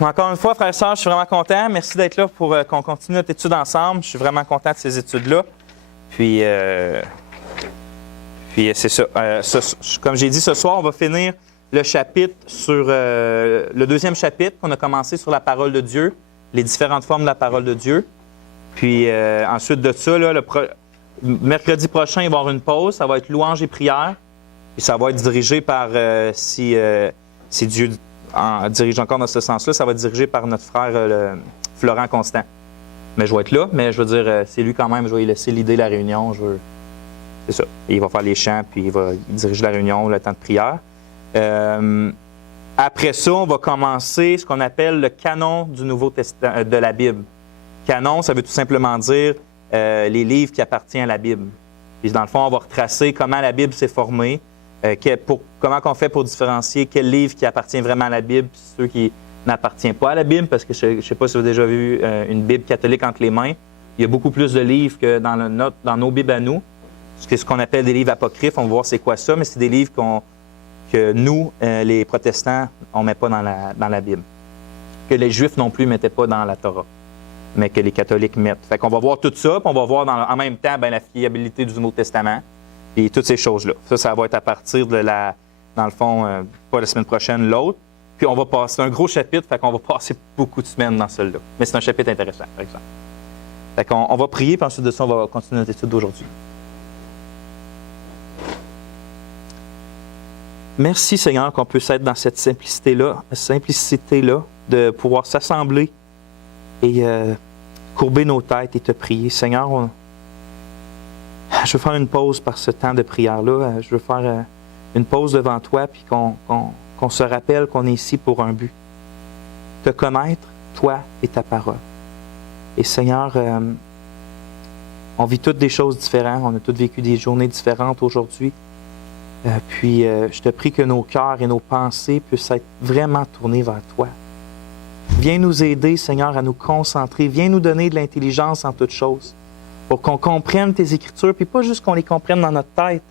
Encore une fois, frères et sœurs, je suis vraiment content. Merci d'être là pour qu'on continue notre étude ensemble. Je suis vraiment content de ces études-là. Puis c'est ça. Comme j'ai dit, ce soir, on va finir le chapitre sur le deuxième chapitre qu'on a commencé sur la parole de Dieu, les différentes formes de la parole de Dieu. Puis ensuite de ça, là, mercredi prochain, il va y avoir une pause. Ça va être louange et prière. Puis ça va être dirigé par, si Dieu dirige encore dans ce sens-là, ça va être dirigé par notre frère Florent Constant. Mais je vais être là, mais je veux dire, c'est lui quand même, je vais lui laisser l'idée de la réunion. C'est ça. Et il va faire les chants, puis il va diriger la réunion, le temps de prière. Après ça, on va commencer ce qu'on appelle le canon du Nouveau Testament, de la Bible. Canon, ça veut tout simplement dire les livres qui appartiennent à la Bible. Puis dans le fond, on va retracer comment la Bible s'est formée, comment on fait pour différencier quel livre qui appartient vraiment à la Bible et ceux qui n'appartiennent pas à la Bible, parce que je ne sais pas si vous avez déjà vu une Bible catholique entre les mains. Il y a beaucoup plus de livres que dans nos Bibles à nous. C'est ce qu'on appelle des livres apocryphes. On va voir c'est quoi ça, mais c'est des livres que nous, les protestants, on ne met pas dans la Bible. Que les Juifs non plus ne mettaient pas dans la Torah, mais que les catholiques mettent. Fait qu'on va voir tout ça, puis on va voir en même temps la fiabilité du Nouveau Testament et toutes ces choses-là. Ça va être à partir de dans le fond, pas la semaine prochaine, l'autre. Puis on va passer, c'est un gros chapitre, fait qu'on va passer beaucoup de semaines dans celui-là. Mais c'est un chapitre intéressant, par exemple. Fait qu'on va prier, puis ensuite de ça, on va continuer notre étude d'aujourd'hui. Merci Seigneur qu'on puisse être dans cette simplicité-là, de pouvoir s'assembler et courber nos têtes et te prier. Seigneur, je veux faire une pause par ce temps de prière-là. Je veux faire une pause devant toi, puis qu'on se rappelle qu'on est ici pour un but. Te connaître, toi et ta parole. Et Seigneur, on vit toutes des choses différentes. On a toutes vécu des journées différentes aujourd'hui. Puis je te prie que nos cœurs et nos pensées puissent être vraiment tournés vers toi. Viens nous aider, Seigneur, à nous concentrer. Viens nous donner de l'intelligence en toutes choses pour qu'on comprenne tes Écritures, puis pas juste qu'on les comprenne dans notre tête,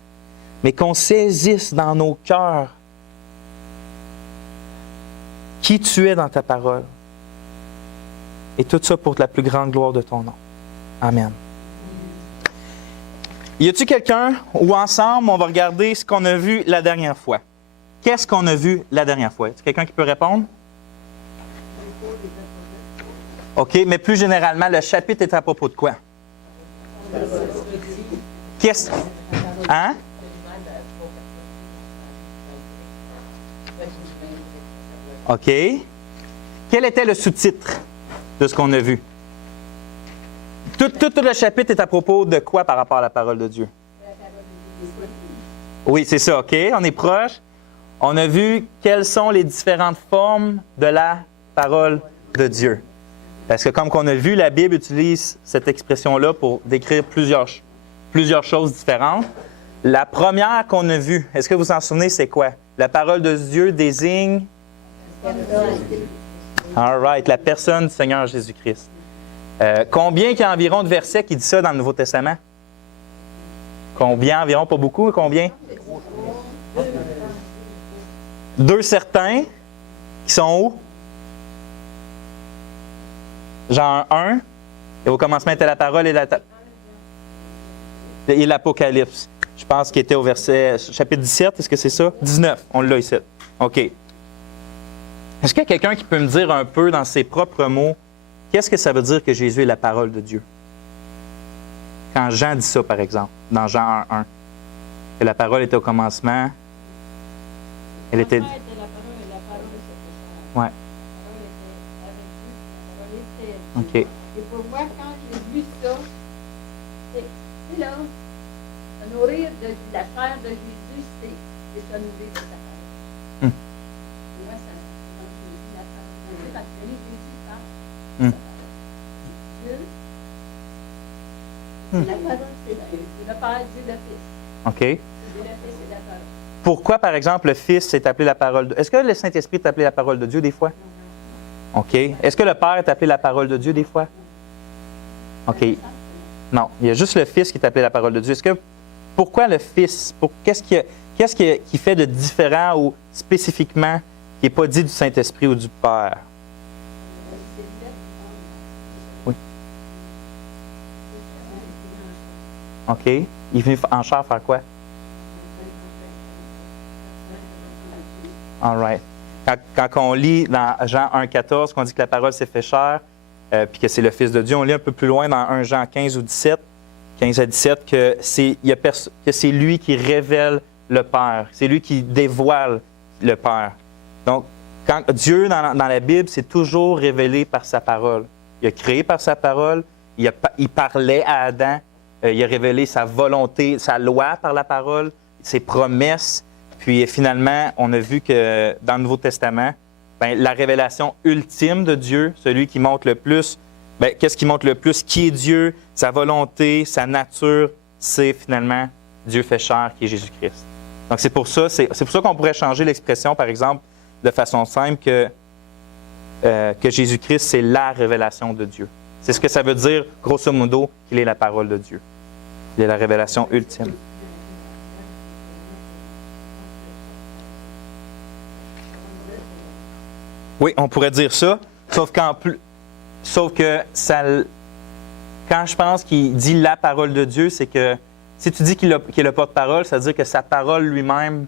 mais qu'on saisisse dans nos cœurs qui tu es dans ta parole. Et tout ça pour la plus grande gloire de ton nom. Amen. Y a-t-il quelqu'un où ensemble, on va regarder ce qu'on a vu la dernière fois? Qu'est-ce qu'on a vu la dernière fois? Est-ce quelqu'un qui peut répondre? OK, mais plus généralement, le chapitre est à propos de quoi? Qu'est-ce... Hein? OK. Quel était le sous-titre de ce qu'on a vu? Tout le chapitre est à propos de quoi par rapport à la parole de Dieu? Oui, c'est ça, OK. On est proche. On a vu quelles sont les différentes formes de la parole de Dieu. Parce que comme on a vu, la Bible utilise cette expression-là pour décrire plusieurs choses différentes. La première qu'on a vue, est-ce que vous vous en souvenez, c'est quoi? La parole de Dieu désigne... All right, la personne du Seigneur Jésus-Christ. Combien il y a environ de versets qui disent ça dans le Nouveau Testament? Combien environ? Pas beaucoup, mais combien? 2 certains qui sont où? Jean 1, et au commencement était la parole et l'Apocalypse. Je pense qu'il était au verset chapitre 17, est-ce que c'est ça? 19, on l'a ici. OK. Est-ce qu'il y a quelqu'un qui peut me dire un peu dans ses propres mots, qu'est-ce que ça veut dire que Jésus est la parole de Dieu? Quand Jean dit ça, par exemple, dans Jean 1, que la parole était au commencement, elle était... Ouais. OK. Et pour moi, quand j'ai vu ça, c'est là, se nourrir de la chair de Jésus, c'est se nourrir de sa parole. Et moi, ça quand j'ai vu la parole de Dieu, parce que Jésus parle. Dieu, la parole, c'est le Père, Dieu le Fils. OK. Dieu le Fils, c'est la parole. Pourquoi, par exemple, le Fils est appelé la parole de Dieu? Est-ce que le Saint-Esprit est appelé la parole de Dieu des fois? OK. Est-ce que le Père est appelé la parole de Dieu des fois? OK. Non, il y a juste le Fils qui est appelé la parole de Dieu. Pourquoi le Fils? Qu'est-ce qui fait de différent ou spécifiquement qui n'est pas dit du Saint-Esprit ou du Père? OK? Il est venu en chair faire quoi? All right. Quand on lit dans Jean 1,14, qu'on dit que la parole s'est fait chair, puis que c'est le Fils de Dieu, on lit un peu plus loin dans 1 Jean 15 ou 17, 15 à 17, que c'est lui qui révèle le Père. C'est lui qui dévoile le Père. Donc, quand Dieu, dans la Bible, c'est toujours révélé par sa parole. Il a créé par sa parole, il parlait à Adam, il a révélé sa volonté, sa loi par la parole, ses promesses. Puis finalement, on a vu que dans le Nouveau Testament, la révélation ultime de Dieu, celui qui montre le plus, qu'est-ce qui montre le plus? Qui est Dieu, sa volonté, sa nature, c'est finalement Dieu fait chair, qui est Jésus-Christ. Donc c'est pour ça qu'on pourrait changer l'expression, par exemple, de façon simple, que Jésus-Christ, c'est la révélation de Dieu. C'est ce que ça veut dire, grosso modo, qu'il est la parole de Dieu. Il est la révélation ultime. Oui, on pourrait dire ça, sauf que quand je pense qu'il dit la parole de Dieu, c'est que si tu dis qu'il est le porte-parole, ça veut dire que sa parole lui-même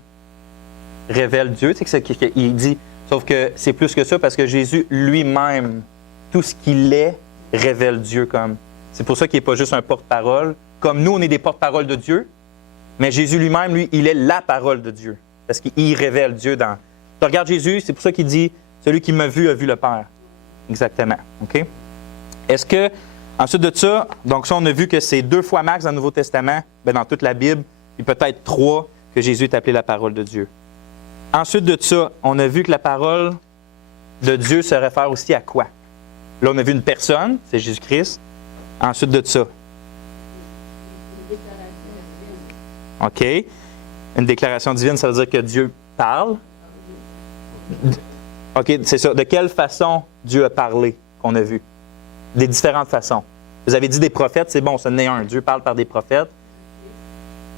révèle Dieu. Tu sais qu'il dit, sauf que c'est plus que ça parce que Jésus lui-même, tout ce qu'il est, révèle Dieu comme. C'est pour ça qu'il n'est pas juste un porte-parole. Comme nous, on est des porte-parole de Dieu, mais Jésus lui-même, lui, il est la parole de Dieu parce qu'il révèle Dieu dans. Tu regardes Jésus, c'est pour ça qu'il dit celui qui m'a vu a vu le Père. Exactement. OK? Est-ce que, ensuite de ça, donc ça, on a vu que c'est 2 fois max dans le Nouveau Testament, dans toute la Bible, et peut-être 3 que Jésus est appelé la parole de Dieu. Ensuite de ça, on a vu que la parole de Dieu se réfère aussi à quoi? Là, on a vu une personne, c'est Jésus-Christ. Ensuite de ça. OK. Une déclaration divine, ça veut dire que Dieu parle. OK, c'est ça. De quelle façon Dieu a parlé, qu'on a vu? Des différentes façons. Vous avez dit des prophètes, c'est bon, ça en est un. Dieu parle par des prophètes.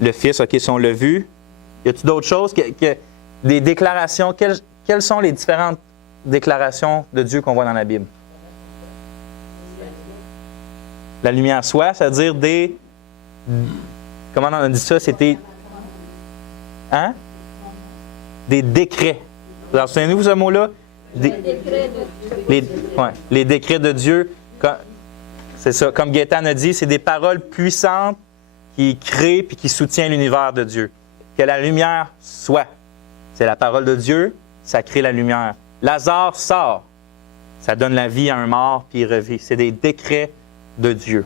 Le Fils, OK, si on l'a vu. Y a-t-il d'autres choses? Des déclarations, quelles sont les différentes déclarations de Dieu qu'on voit dans la Bible? La lumière soit, c'est-à-dire des... Comment on a dit ça? C'était... Hein? Des décrets. Vous en souvenez-vous ce mot-là? Les décrets de Dieu. C'est ça. Comme Gaétan a dit, c'est des paroles puissantes qui créent et qui soutiennent l'univers de Dieu. Que la lumière soit. C'est la parole de Dieu, ça crée la lumière. Lazare sort. Ça donne la vie à un mort puis il revit. C'est des décrets de Dieu.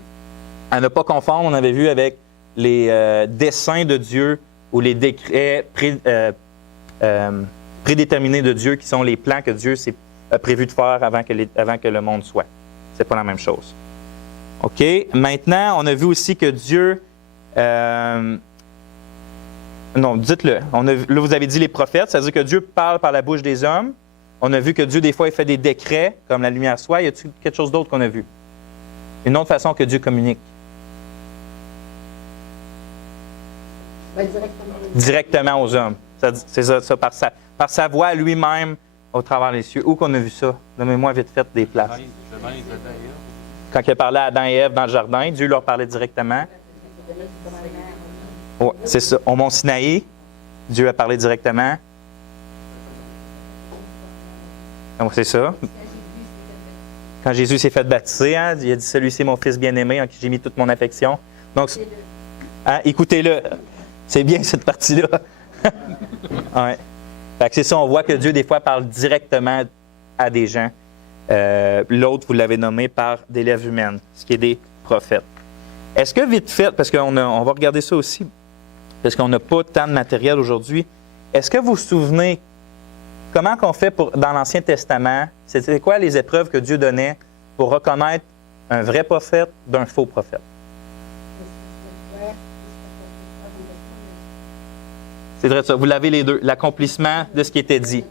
À ne pas confondre, on avait vu avec les desseins de Dieu ou les décrets prédéterminés de Dieu qui sont les plans que Dieu a prévu de faire avant que le monde soit. C'est pas la même chose. OK? Maintenant, on a vu aussi que Dieu... non, dites-le. Là, vous avez dit les prophètes, c'est-à-dire que Dieu parle par la bouche des hommes. On a vu que Dieu, des fois, il fait des décrets, comme la lumière soit. Y a-t-il quelque chose d'autre qu'on a vu? Une autre façon que Dieu communique. Directement aux hommes. C'est ça, par sa voix lui-même au travers des cieux. Où qu'on a vu ça? Donnez-moi vite fait des places. Quand il a parlé à Adam et Ève dans le jardin, Dieu leur parlait directement. Ouais, c'est ça. Au mont Sinaï, Dieu a parlé directement. Donc, c'est ça. Quand Jésus s'est fait baptiser, hein, il a dit « Celui-ci est mon Fils bien-aimé en qui j'ai mis toute mon affection. » Donc, hein, écoutez-le. C'est bien cette partie-là. Ouais. Fait que c'est ça, on voit que Dieu, des fois, parle directement à des gens. L'autre, vous l'avez nommé par des lèvres humaines, ce qui est des prophètes. Est-ce que vite fait, parce qu'on va regarder ça aussi, parce qu'on n'a pas tant de matériel aujourd'hui, est-ce que vous vous souvenez comment qu'on fait dans l'Ancien Testament, c'était quoi les épreuves que Dieu donnait pour reconnaître un vrai prophète d'un faux prophète? C'est vrai ça, vous l'avez les deux, l'accomplissement de ce qui était dit.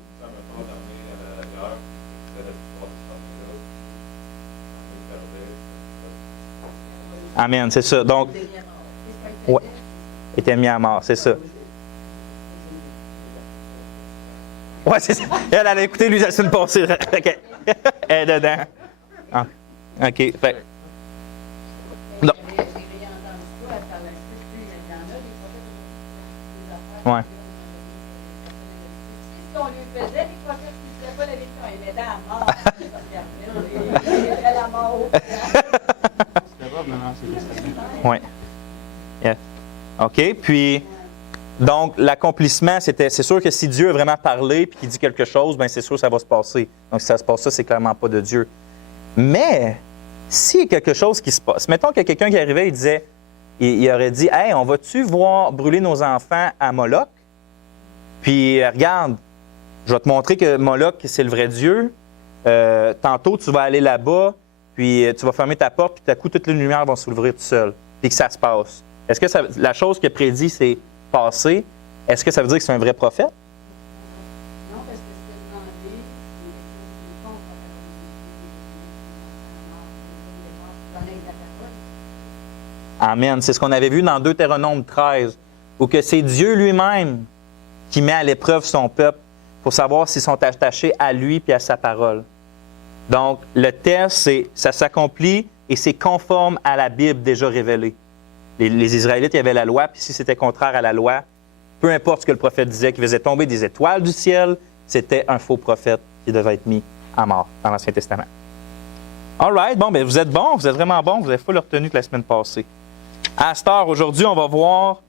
Amen, c'est ça. Donc, ouais, était mis à mort, c'est ça. Ouais, c'est ça. Elle a écouté lui la semaine passée. OK. Elle est dedans. Ah. OK. Fait. Non. Ouais. C'est ce qu'on lui faisait, les prophètes qui ne disaient pas la vérité, on les mettait à mort. Ils mettaient la mort au Oui. Yeah. OK. Puis, donc, l'accomplissement, c'est sûr que si Dieu a vraiment parlé et qu'il dit quelque chose, bien, c'est sûr que ça va se passer. Donc, si ça se passe ça, c'est clairement pas de Dieu. Mais, s'il y a quelque chose qui se passe, mettons qu'il y a quelqu'un qui arrivait et disait, il aurait dit, « Hey, on va-tu voir brûler nos enfants à Moloch? Puis, regarde, je vais te montrer que Moloch, c'est le vrai Dieu. Tantôt, tu vas aller là-bas, puis tu vas fermer ta porte, puis tout à coup, toutes les lumières vont s'ouvrir tout seul. Puis que ça se passe. Est-ce que la chose qu'il a prédit, c'est passé? Est-ce que ça veut dire que c'est un vrai prophète? Non, parce que c'était demandé, Amen. C'est ce qu'on avait vu dans Deutéronome 13, où que c'est Dieu lui-même qui met à l'épreuve son peuple pour savoir s'ils sont attachés à lui et à sa parole. Donc, le test, c'est ça s'accomplit et c'est conforme à la Bible déjà révélée. Les Israélites, il y avait la loi, puis si c'était contraire à la loi, peu importe ce que le prophète disait, qu'il faisait tomber des étoiles du ciel, c'était un faux prophète qui devait être mis à mort dans l'Ancien Testament. All right, bon, bien, vous êtes bons, vous êtes vraiment bons, vous avez full retenu que la semaine passée. À cette heure, aujourd'hui, on va voir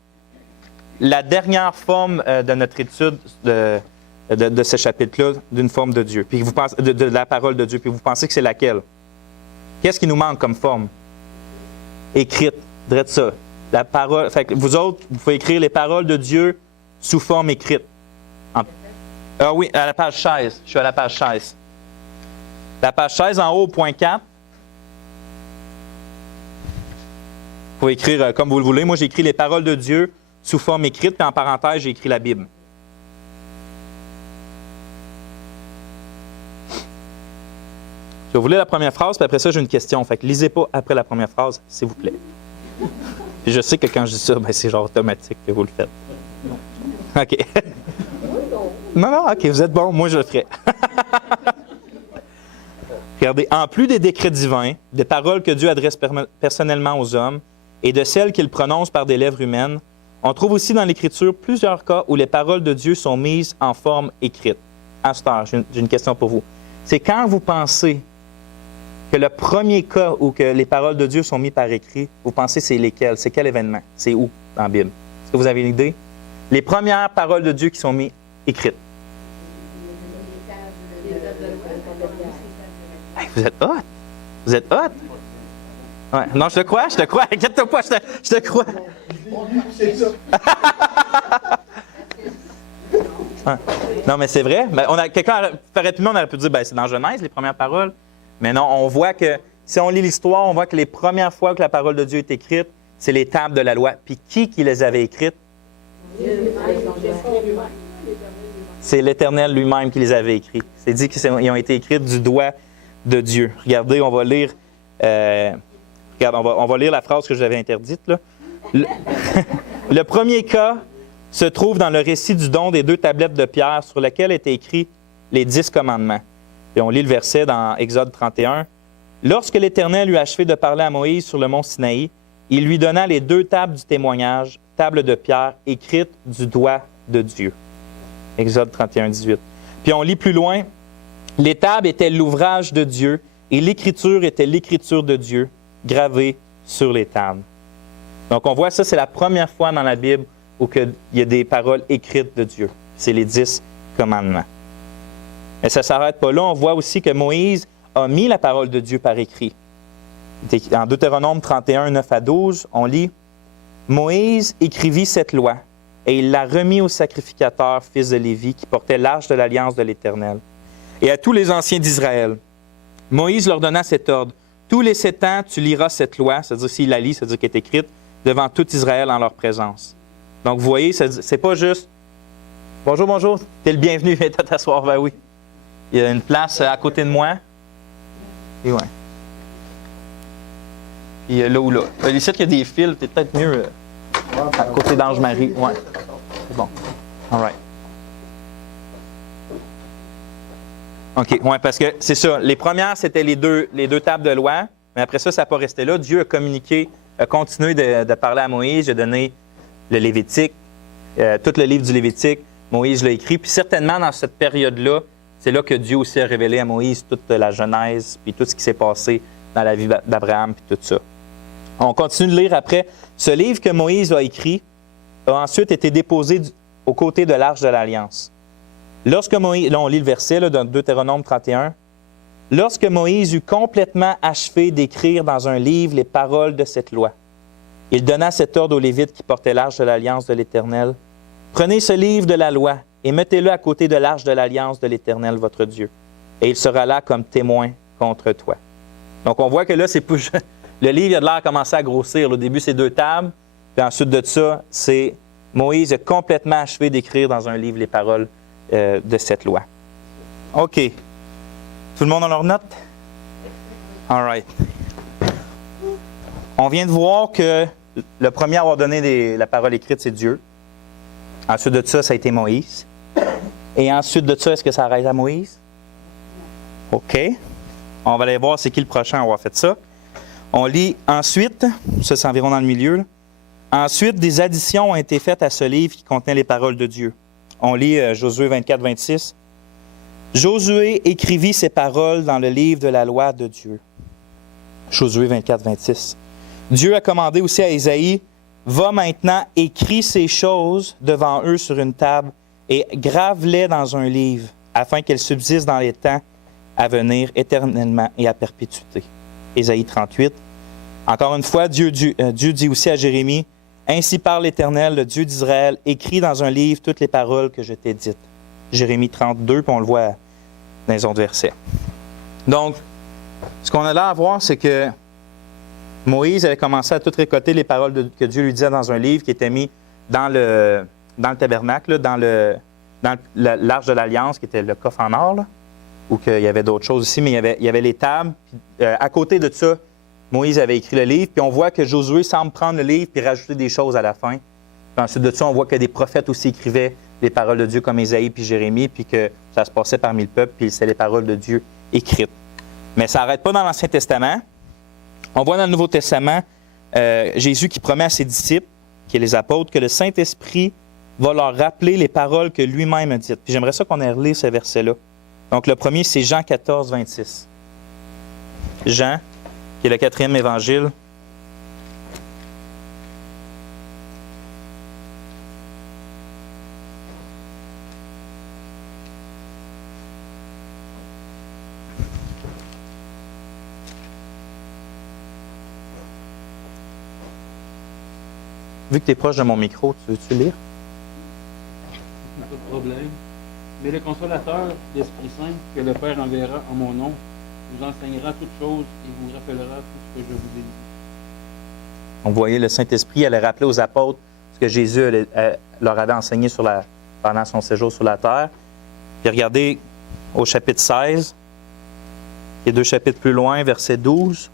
la dernière forme de notre étude de ce chapitre-là, d'une forme de Dieu, puis vous pensez, de la parole de Dieu, puis vous pensez que c'est laquelle? Qu'est-ce qui nous manque comme forme? Écrite, drette ça. La parole, fait que vous autres, vous pouvez écrire les paroles de Dieu sous forme écrite. Ah oui, à la page 16. Je suis à la page 16. La page 16 en haut, au point 4. Vous pouvez écrire comme vous le voulez. Moi, j'ai écrit les paroles de Dieu sous forme écrite, puis en parenthèse, j'ai écrit la Bible. Je vais vous lire la première phrase, puis après ça, j'ai une question. Fait que lisez pas après la première phrase, s'il vous plaît. Puis je sais que quand je dis ça, ben, c'est genre automatique que vous le faites. OK. Non, OK, vous êtes bon, moi je le ferai. Regardez, en plus des décrets divins, des paroles que Dieu adresse personnellement aux hommes et de celles qu'il prononce par des lèvres humaines, on trouve aussi dans l'Écriture plusieurs cas où les paroles de Dieu sont mises en forme écrite. À cette heure, j'ai une question pour vous. C'est quand vous pensez que le premier cas où que les paroles de Dieu sont mises par écrit, vous pensez c'est lesquels? C'est quel événement? C'est où dans la Bible? Est-ce que vous avez une idée? Les premières paroles de Dieu qui sont mises écrites. Hey, vous êtes hot! Vous êtes hot! Ouais. Non, je te crois. Inquiète-toi pas, je te crois. C'est ça. Ouais. Non, mais c'est vrai. Ben, quelqu'un rapidement, on aurait pu dire ben, c'est dans Genèse, les premières paroles. Mais non, on voit que, si on lit l'histoire, on voit que les premières fois que la parole de Dieu est écrite, c'est les tables de la loi. Puis qui les avait écrites? C'est l'Éternel lui-même qui les avait écrites. C'est dit qu'ils ont été écrites du doigt de Dieu. Regardez, on va lire, on va lire la phrase que je vous avais interdite. Là. Le premier cas se trouve dans le récit du don des 2 tablettes de pierre sur lesquelles étaient écrits les 10 commandements. Et on lit le verset dans Exode 31. « Lorsque l'Éternel eut achevé de parler à Moïse sur le mont Sinaï, il lui donna les 2 tables du témoignage, tables de pierre écrites du doigt de Dieu. » Exode 31, 18. Puis on lit plus loin. « Les tables étaient l'ouvrage de Dieu et l'écriture était l'écriture de Dieu, gravée sur les tables. » Donc on voit ça, c'est la première fois dans la Bible où il y a des paroles écrites de Dieu. C'est les 10 commandements. Mais ça ne s'arrête pas là. On voit aussi que Moïse a mis la parole de Dieu par écrit. En Deutéronome 31, 9 à 12, on lit « Moïse écrivit cette loi, et il l'a remis au sacrificateur, fils de Lévi, qui portait l'arche de l'alliance de l'Éternel, et à tous les anciens d'Israël. Moïse leur donna cet ordre. Tous les 7 ans, tu liras cette loi, c'est-à-dire s'il la lit, c'est-à-dire qu'elle est écrite, devant tout Israël en leur présence. » Donc, vous voyez, c'est pas juste « Bonjour, bonjour, t'es le bienvenu, viens t'asseoir. » Ben oui. Il y a une place à côté de moi. Et ouais. Puis là ou là. Ici, il y a des fils, c'est peut-être mieux à côté d'Ange-Marie. Ouais. C'est bon. All right. OK. Ouais, parce que c'est ça. Les premières, c'était les deux tables de loi. Mais après ça, ça n'a pas resté là. Dieu a communiqué, a continué de parler à Moïse. Il a donné le Lévitique. tout le livre du Lévitique, Moïse l'a écrit. Puis certainement, dans cette période-là, c'est là que Dieu aussi a révélé à Moïse toute la Genèse, puis tout ce qui s'est passé dans la vie d'Abraham, puis tout ça. On continue de lire après. Ce livre que Moïse a écrit a ensuite été déposé aux côtés de l'Arche de l'Alliance. Lorsque Moïse, là on lit le verset là, dans Deutéronome 31, « Lorsque Moïse eut complètement achevé d'écrire dans un livre les paroles de cette loi, il donna cet ordre aux Lévites qui portaient l'Arche de l'Alliance de l'Éternel. Prenez ce livre de la loi et mettez-le à côté de l'Arche de l'Alliance de l'Éternel, votre Dieu, et il sera là comme témoin contre toi. » Donc on voit que là, c'est plus... le livre a de l'air commencé à grossir. Au début, c'est 2 tables, puis ensuite de ça, c'est Moïse a complètement achevé d'écrire dans un livre les paroles de cette loi. OK. Tout le monde a leurs notes? All right. On vient de voir que le premier à avoir donné la parole écrite, c'est Dieu. Ensuite de ça, ça a été Moïse. Et ensuite de ça, est-ce que ça arrête à Moïse? OK. On va aller voir c'est qui le prochain à avoir fait ça. On lit ensuite, ça c'est environ dans le milieu, là. Ensuite, des additions ont été faites à ce livre qui contenait les paroles de Dieu. On lit Josué 24, 26. Josué écrivit ces paroles dans le livre de la loi de Dieu. Josué 24, 26. Dieu a commandé aussi à Ésaïe, « Va maintenant, écris ces choses devant eux sur une table et grave-les dans un livre, afin qu'elles subsistent dans les temps à venir éternellement et à perpétuité. » Ésaïe 38. Encore une fois, Dieu dit aussi à Jérémie, « Ainsi parle l'Éternel, le Dieu d'Israël, écris dans un livre toutes les paroles que je t'ai dites. » Jérémie 32, puis on le voit dans les autres versets. Donc, ce qu'on a là à voir, c'est que Moïse avait commencé à tout récolter les paroles que Dieu lui disait dans un livre qui était mis dans le tabernacle, là, dans l'Arche de l'Alliance, qui était le coffre en or, là, ou qu'il y avait d'autres choses aussi, mais il y avait les tables. Puis, à côté de ça, Moïse avait écrit le livre, puis on voit que Josué semble prendre le livre puis rajouter des choses à la fin. Puis ensuite de ça, on voit que des prophètes aussi écrivaient les paroles de Dieu comme Ésaïe puis Jérémie, puis que ça se passait parmi le peuple, puis c'est les paroles de Dieu écrites. Mais ça n'arrête pas dans l'Ancien Testament. On voit dans le Nouveau Testament Jésus qui promet à ses disciples, qui est les apôtres, que le Saint-Esprit va leur rappeler les paroles que lui-même a dites. Puis j'aimerais ça qu'on ait relire ce verset-là. Donc le premier, c'est Jean 14, 26. Jean, qui est le 4e évangile. Vu que tu es proche de mon micro, tu veux-tu lire? Pas de problème. Mais le Consolateur, l'Esprit Saint, que le Père enverra en mon nom, vous enseignera toutes choses et vous rappellera tout ce que je vous ai dit. On voyait le Saint-Esprit allait rappeler aux apôtres ce que Jésus leur avait enseigné pendant son séjour sur la terre. Puis regardez au chapitre 16, qui est 2 chapitres plus loin, verset 12.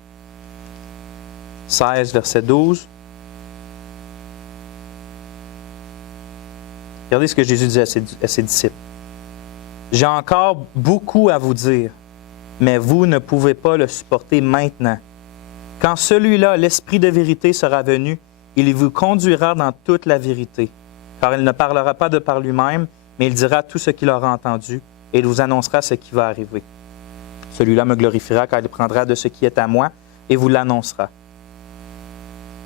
16, verset 12. Regardez ce que Jésus dit à ses disciples. « J'ai encore beaucoup à vous dire, mais vous ne pouvez pas le supporter maintenant. Quand celui-là, l'Esprit de vérité, sera venu, il vous conduira dans toute la vérité, car il ne parlera pas de par lui-même, mais il dira tout ce qu'il aura entendu, et il vous annoncera ce qui va arriver. Celui-là me glorifiera, car il prendra de ce qui est à moi, et vous l'annoncera. »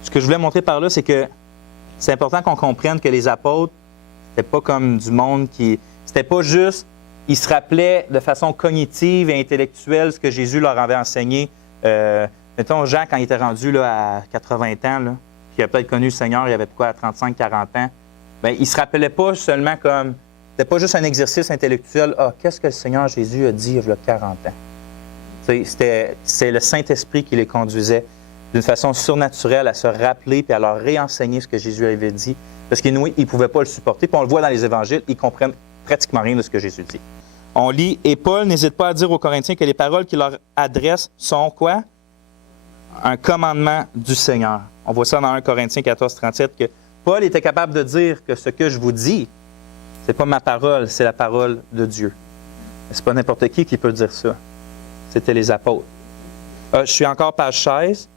Ce que je voulais montrer par là, c'est que c'est important qu'on comprenne que les apôtres, c'était pas comme du monde qui... C'était pas juste... Ils se rappelaient de façon cognitive et intellectuelle ce que Jésus leur avait enseigné. Mettons, Jean, quand il était rendu là, à 80 ans, là, qui a peut-être connu le Seigneur, il avait quoi, à 35-40 ans, bien, il ne se rappelait pas seulement comme... C'était pas juste un exercice intellectuel. Ah, qu'est-ce que le Seigneur Jésus a dit il y a 40 ans? C'est le Saint-Esprit qui les conduisait d'une façon surnaturelle à se rappeler et à leur réenseigner ce que Jésus avait dit. Parce qu'ils ne pouvaient pas le supporter. Puis on le voit dans les évangiles, ils comprennent pratiquement rien de ce que Jésus dit. On lit, et Paul n'hésite pas à dire aux Corinthiens que les paroles qu'il leur adresse sont quoi? Un commandement du Seigneur. On voit ça dans 1 Corinthiens 14, 37, que Paul était capable de dire que ce que je vous dis, c'est pas ma parole, c'est la parole de Dieu. C'est pas n'importe qui peut dire ça. C'était les apôtres. Je suis encore page 16,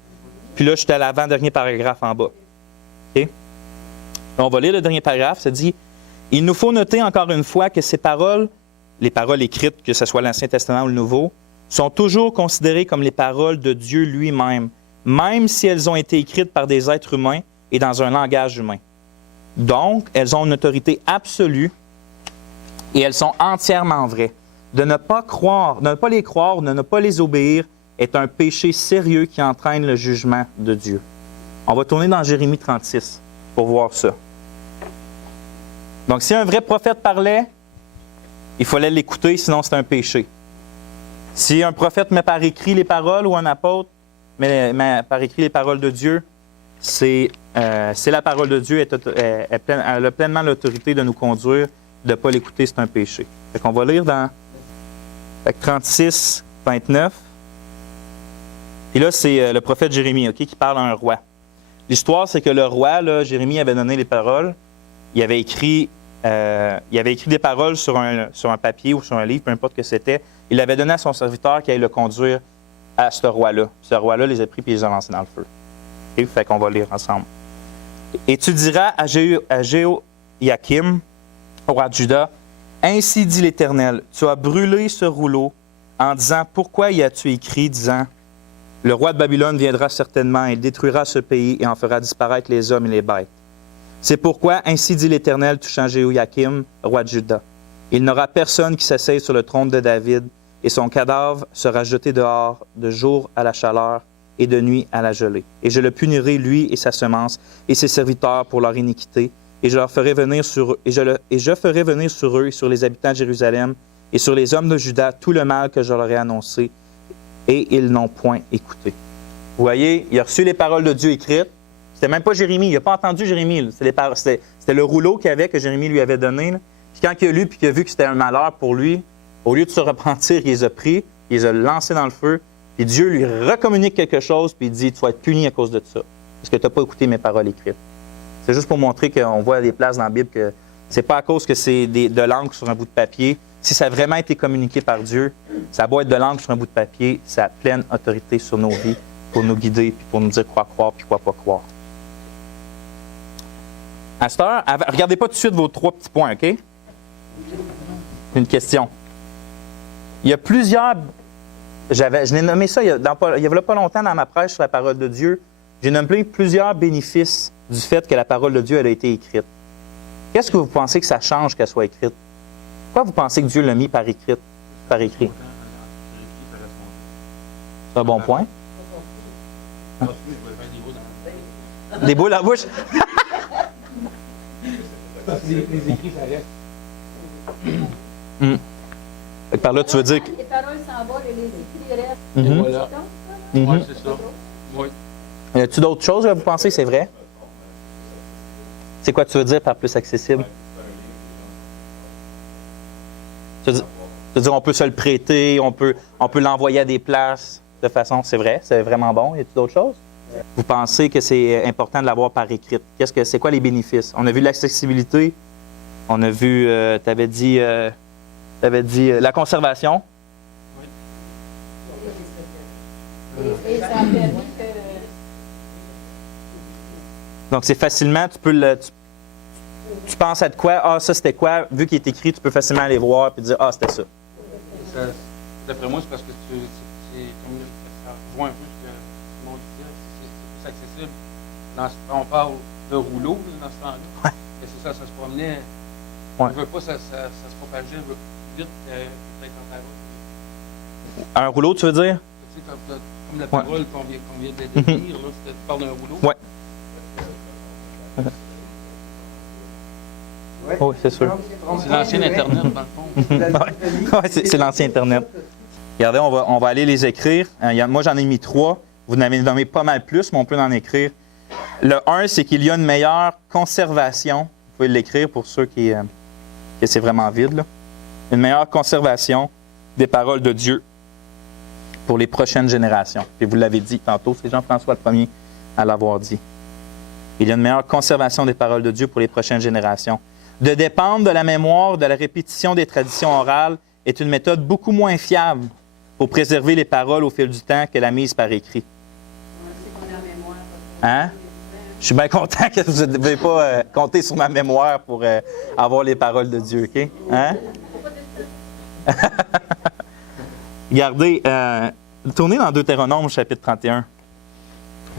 puis là, je suis à l'avant-dernier paragraphe en bas. OK? On va lire le dernier paragraphe. Ça dit « Il nous faut noter encore une fois que ces paroles, les paroles écrites, que ce soit l'Ancien Testament ou le Nouveau, sont toujours considérées comme les paroles de Dieu lui-même, même si elles ont été écrites par des êtres humains et dans un langage humain. Donc, elles ont une autorité absolue et elles sont entièrement vraies. De ne pas croire, de ne pas les croire, de ne pas les obéir est un péché sérieux qui entraîne le jugement de Dieu. » On va tourner dans Jérémie 36 pour voir ça. Donc, si un vrai prophète parlait, il fallait l'écouter, sinon c'est un péché. Si un prophète met par écrit les paroles ou un apôtre met par écrit les paroles de Dieu, c'est la parole de Dieu, elle a pleinement l'autorité de nous conduire. De ne pas l'écouter, c'est un péché. Fait qu'on va lire dans 36, 29. Et là, c'est le prophète Jérémie, qui parle à un roi. L'histoire, c'est que le roi, là, Jérémie avait donné les paroles. Il avait écrit des paroles sur un papier ou sur un livre, peu importe ce que c'était. Il l'avait donné à son serviteur qui allait le conduire à ce roi-là. Ce roi-là les a pris et les a lancés dans le feu. Okay? Fait qu'on va lire ensemble. « Et tu diras à Jéhoïakim, roi de Juda, ainsi dit l'Éternel, tu as brûlé ce rouleau en disant, pourquoi y as-tu écrit, disant, le roi de Babylone viendra certainement, il détruira ce pays et en fera disparaître les hommes et les bêtes. C'est pourquoi, ainsi dit l'Éternel, touchant Jéhoïakim, roi de Juda, il n'aura personne qui s'asseye sur le trône de David, et son cadavre sera jeté dehors de jour à la chaleur et de nuit à la gelée. Et je le punirai, lui et sa semence, et ses serviteurs pour leur iniquité, et je ferai venir sur eux et sur les habitants de Jérusalem et sur les hommes de Juda tout le mal que je leur ai annoncé, et ils n'ont point écouté. » Vous voyez, il a reçu les paroles de Dieu écrites. C'était même pas Jérémie, il n'a pas entendu Jérémie. C'était le rouleau qu'il avait, que Jérémie lui avait donné. Là. Puis quand il a lu et qu'il a vu que c'était un malheur pour lui, au lieu de se repentir, il les a pris, il les a lancés dans le feu, puis Dieu lui recommunique quelque chose, puis il dit, tu vas être puni à cause de ça, parce que tu n'as pas écouté mes paroles écrites. C'est juste pour montrer qu'on voit des places dans la Bible que c'est pas à cause que c'est de l'encre sur un bout de papier. Si ça a vraiment été communiqué par Dieu, ça doit être de l'encre sur un bout de papier, ça a pleine autorité sur nos vies pour nous guider, puis pour nous dire quoi croire, puis quoi pas croire. À cette heure, regardez pas tout de suite vos 3 petits points, OK? Une question. Il y a plusieurs... Je l'ai nommé ça il y a pas longtemps dans ma prêche sur la parole de Dieu. J'ai nommé plusieurs bénéfices du fait que la parole de Dieu elle a été écrite. Qu'est-ce que vous pensez que ça change qu'elle soit écrite? Pourquoi vous pensez que Dieu l'a mis par écrit? C'est un bon point. Des boules à la bouche? Les écrits, ça reste. Fait que par là, tu veux dire que... Les paroles s'envolent et les écrits restent. Et voilà. Oui, c'est ça. Oui. Y a-t-il d'autres choses que vous pensez que c'est vrai? C'est quoi tu veux dire par plus accessible? Tu veux dire on peut se le prêter, on peut l'envoyer à des places de façon... C'est vrai? C'est vraiment bon? Y a-t-il d'autres choses? Vous pensez que c'est important de l'avoir par écrit? C'est quoi les bénéfices? On a vu l'accessibilité. On a vu... tu avais dit la conservation. Et ça a permis que... Donc, c'est facilement, tu penses à de quoi? Ah, ça, c'était quoi? Vu qu'il est écrit, tu peux facilement aller voir et dire, ah, c'était ça. D'après moi, c'est parce que c'est comme ça rejoint un peu ce que Simon disait, c'est plus accessible. On parle de rouleau dans ce temps-là. Ouais. Et c'est ça se promenait. Ouais. On ne veut pas ça se propageait vite, peut-être en parole. Un rouleau, tu veux dire? Tu sais, comme la parole qu'on vient de lire, là, tu parles d'un rouleau. Oui. Oui, c'est sûr. C'est l'ancien Internet, dans le fond. Oui, c'est l'ancien Internet. Regardez, on va aller les écrire. Moi, j'en ai mis 3. Vous en avez nommé pas mal plus, mais on peut en écrire. Le 1, c'est qu'il y a une meilleure conservation. Vous pouvez l'écrire pour ceux qui c'est vraiment vide. Là. Une meilleure conservation des paroles de Dieu pour les prochaines générations. Puis vous l'avez dit tantôt, c'est Jean-François le premier à l'avoir dit. Il y a une meilleure conservation des paroles de Dieu pour les prochaines générations. De dépendre de la mémoire, de la répétition des traditions orales est une méthode beaucoup moins fiable pour préserver les paroles au fil du temps que la mise par écrit. C'est qu'on a la mémoire. Hein? Je suis bien content que vous ne devez pas compter sur ma mémoire pour avoir les paroles de Dieu, OK? Hein? Regardez, tournez dans Deutéronome, chapitre 31.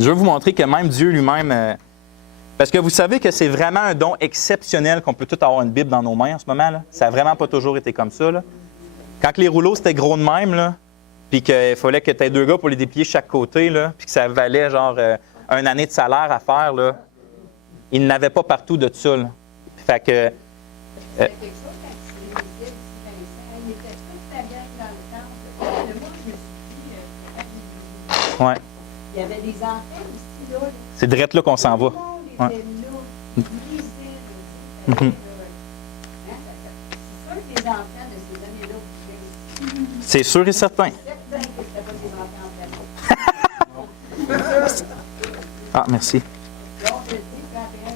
Je veux vous montrer que même Dieu lui-même... parce que vous savez que c'est vraiment un don exceptionnel qu'on peut tous avoir une Bible dans nos mains en ce moment. Là. Ça n'a vraiment pas toujours été comme ça. Là. Quand les rouleaux, c'était gros de même, là, puis qu'il fallait que tu aies 2 gars pour les déplier chaque côté, là, puis que ça valait genre une année de salaire à faire, là, ils n'avaient pas partout de ça. Là. Fait que... Il y a quelque chose quand tu lisais ici, Vincent, il était toute la gang dans le temple. Moi, je me suis dit, Ouais. il y avait des enfants ici, là. C'est direct là qu'on s'en va. Tout le monde était là, ils lisaient, là, tu sais. Mhm. C'est sûr que les enfants de ces années-là pouvaient aussi. C'est sûr et certain. C'est certain que c'était pas des enfants en famille. Ah, merci. Donc, je dis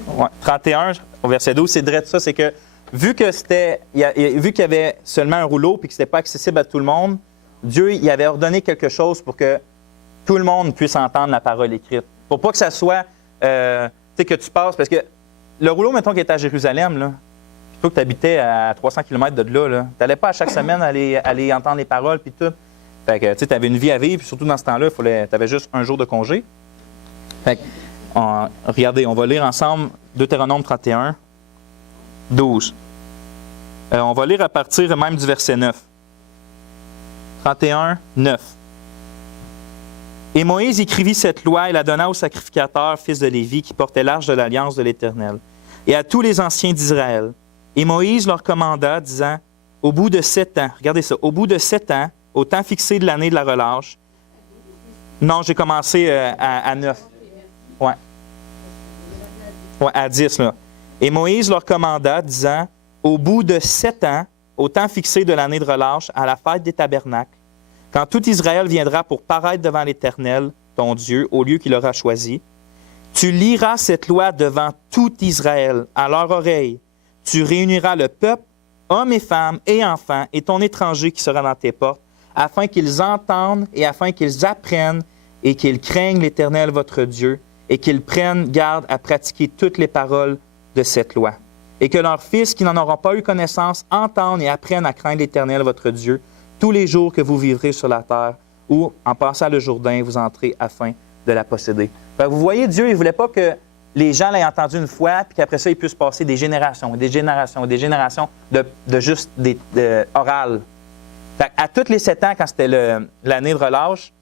31. Ouais. 31, au verset 12, c'est direct ça. C'est que vu qu'il y avait seulement un rouleau et que ce n'était pas accessible à tout le monde, Dieu il avait ordonné quelque chose pour que tout le monde puisse entendre la parole écrite. Pour pas que ça soit, tu sais, que tu passes, parce que le rouleau, mettons, qui était à Jérusalem, là, il faut que tu habitais à 300 km de là. Tu n'allais pas à chaque semaine aller entendre les paroles puis tout. Fait que, tu avais une vie à vivre, puis surtout dans ce temps-là, tu avais juste un jour de congé. Fait que, regardez, on va lire ensemble Deutéronome 31, 12. On va lire à partir même du verset 9. 31, 9. Et Moïse écrivit cette loi et la donna au sacrificateur, fils de Lévi, qui portait l'arche de l'alliance de l'Éternel, et à tous les anciens d'Israël. Et Moïse leur commanda, disant, au bout de 7 ans, regardez ça, au bout de 7 ans, au temps fixé de l'année de la relâche. Non, j'ai commencé à 9. Ouais. Ouais, à 10, là. Et Moïse leur commanda, disant, au bout de 7 ans, au temps fixé de l'année de relâche, à la fête des tabernacles, quand tout Israël viendra pour paraître devant l'Éternel, ton Dieu, au lieu qu'il aura choisi, tu liras cette loi devant tout Israël, à leur oreille. Tu réuniras le peuple, hommes et femmes et enfants, et ton étranger qui sera dans tes portes, afin qu'ils entendent et afin qu'ils apprennent et qu'ils craignent l'Éternel votre Dieu, et qu'ils prennent garde à pratiquer toutes les paroles de cette loi. Et que leurs fils qui n'en auront pas eu connaissance entendent et apprennent à craindre l'Éternel votre Dieu tous les jours que vous vivrez sur la terre, ou en passant le Jourdain, vous entrez afin de la posséder. Fait, vous voyez, Dieu, il ne voulait pas que les gens l'aient entendu une fois, puis qu'après ça, il puisse passer des générations, des générations, des générations de juste orales. Fait, à tous les 7 ans, quand c'était l'année de relâche,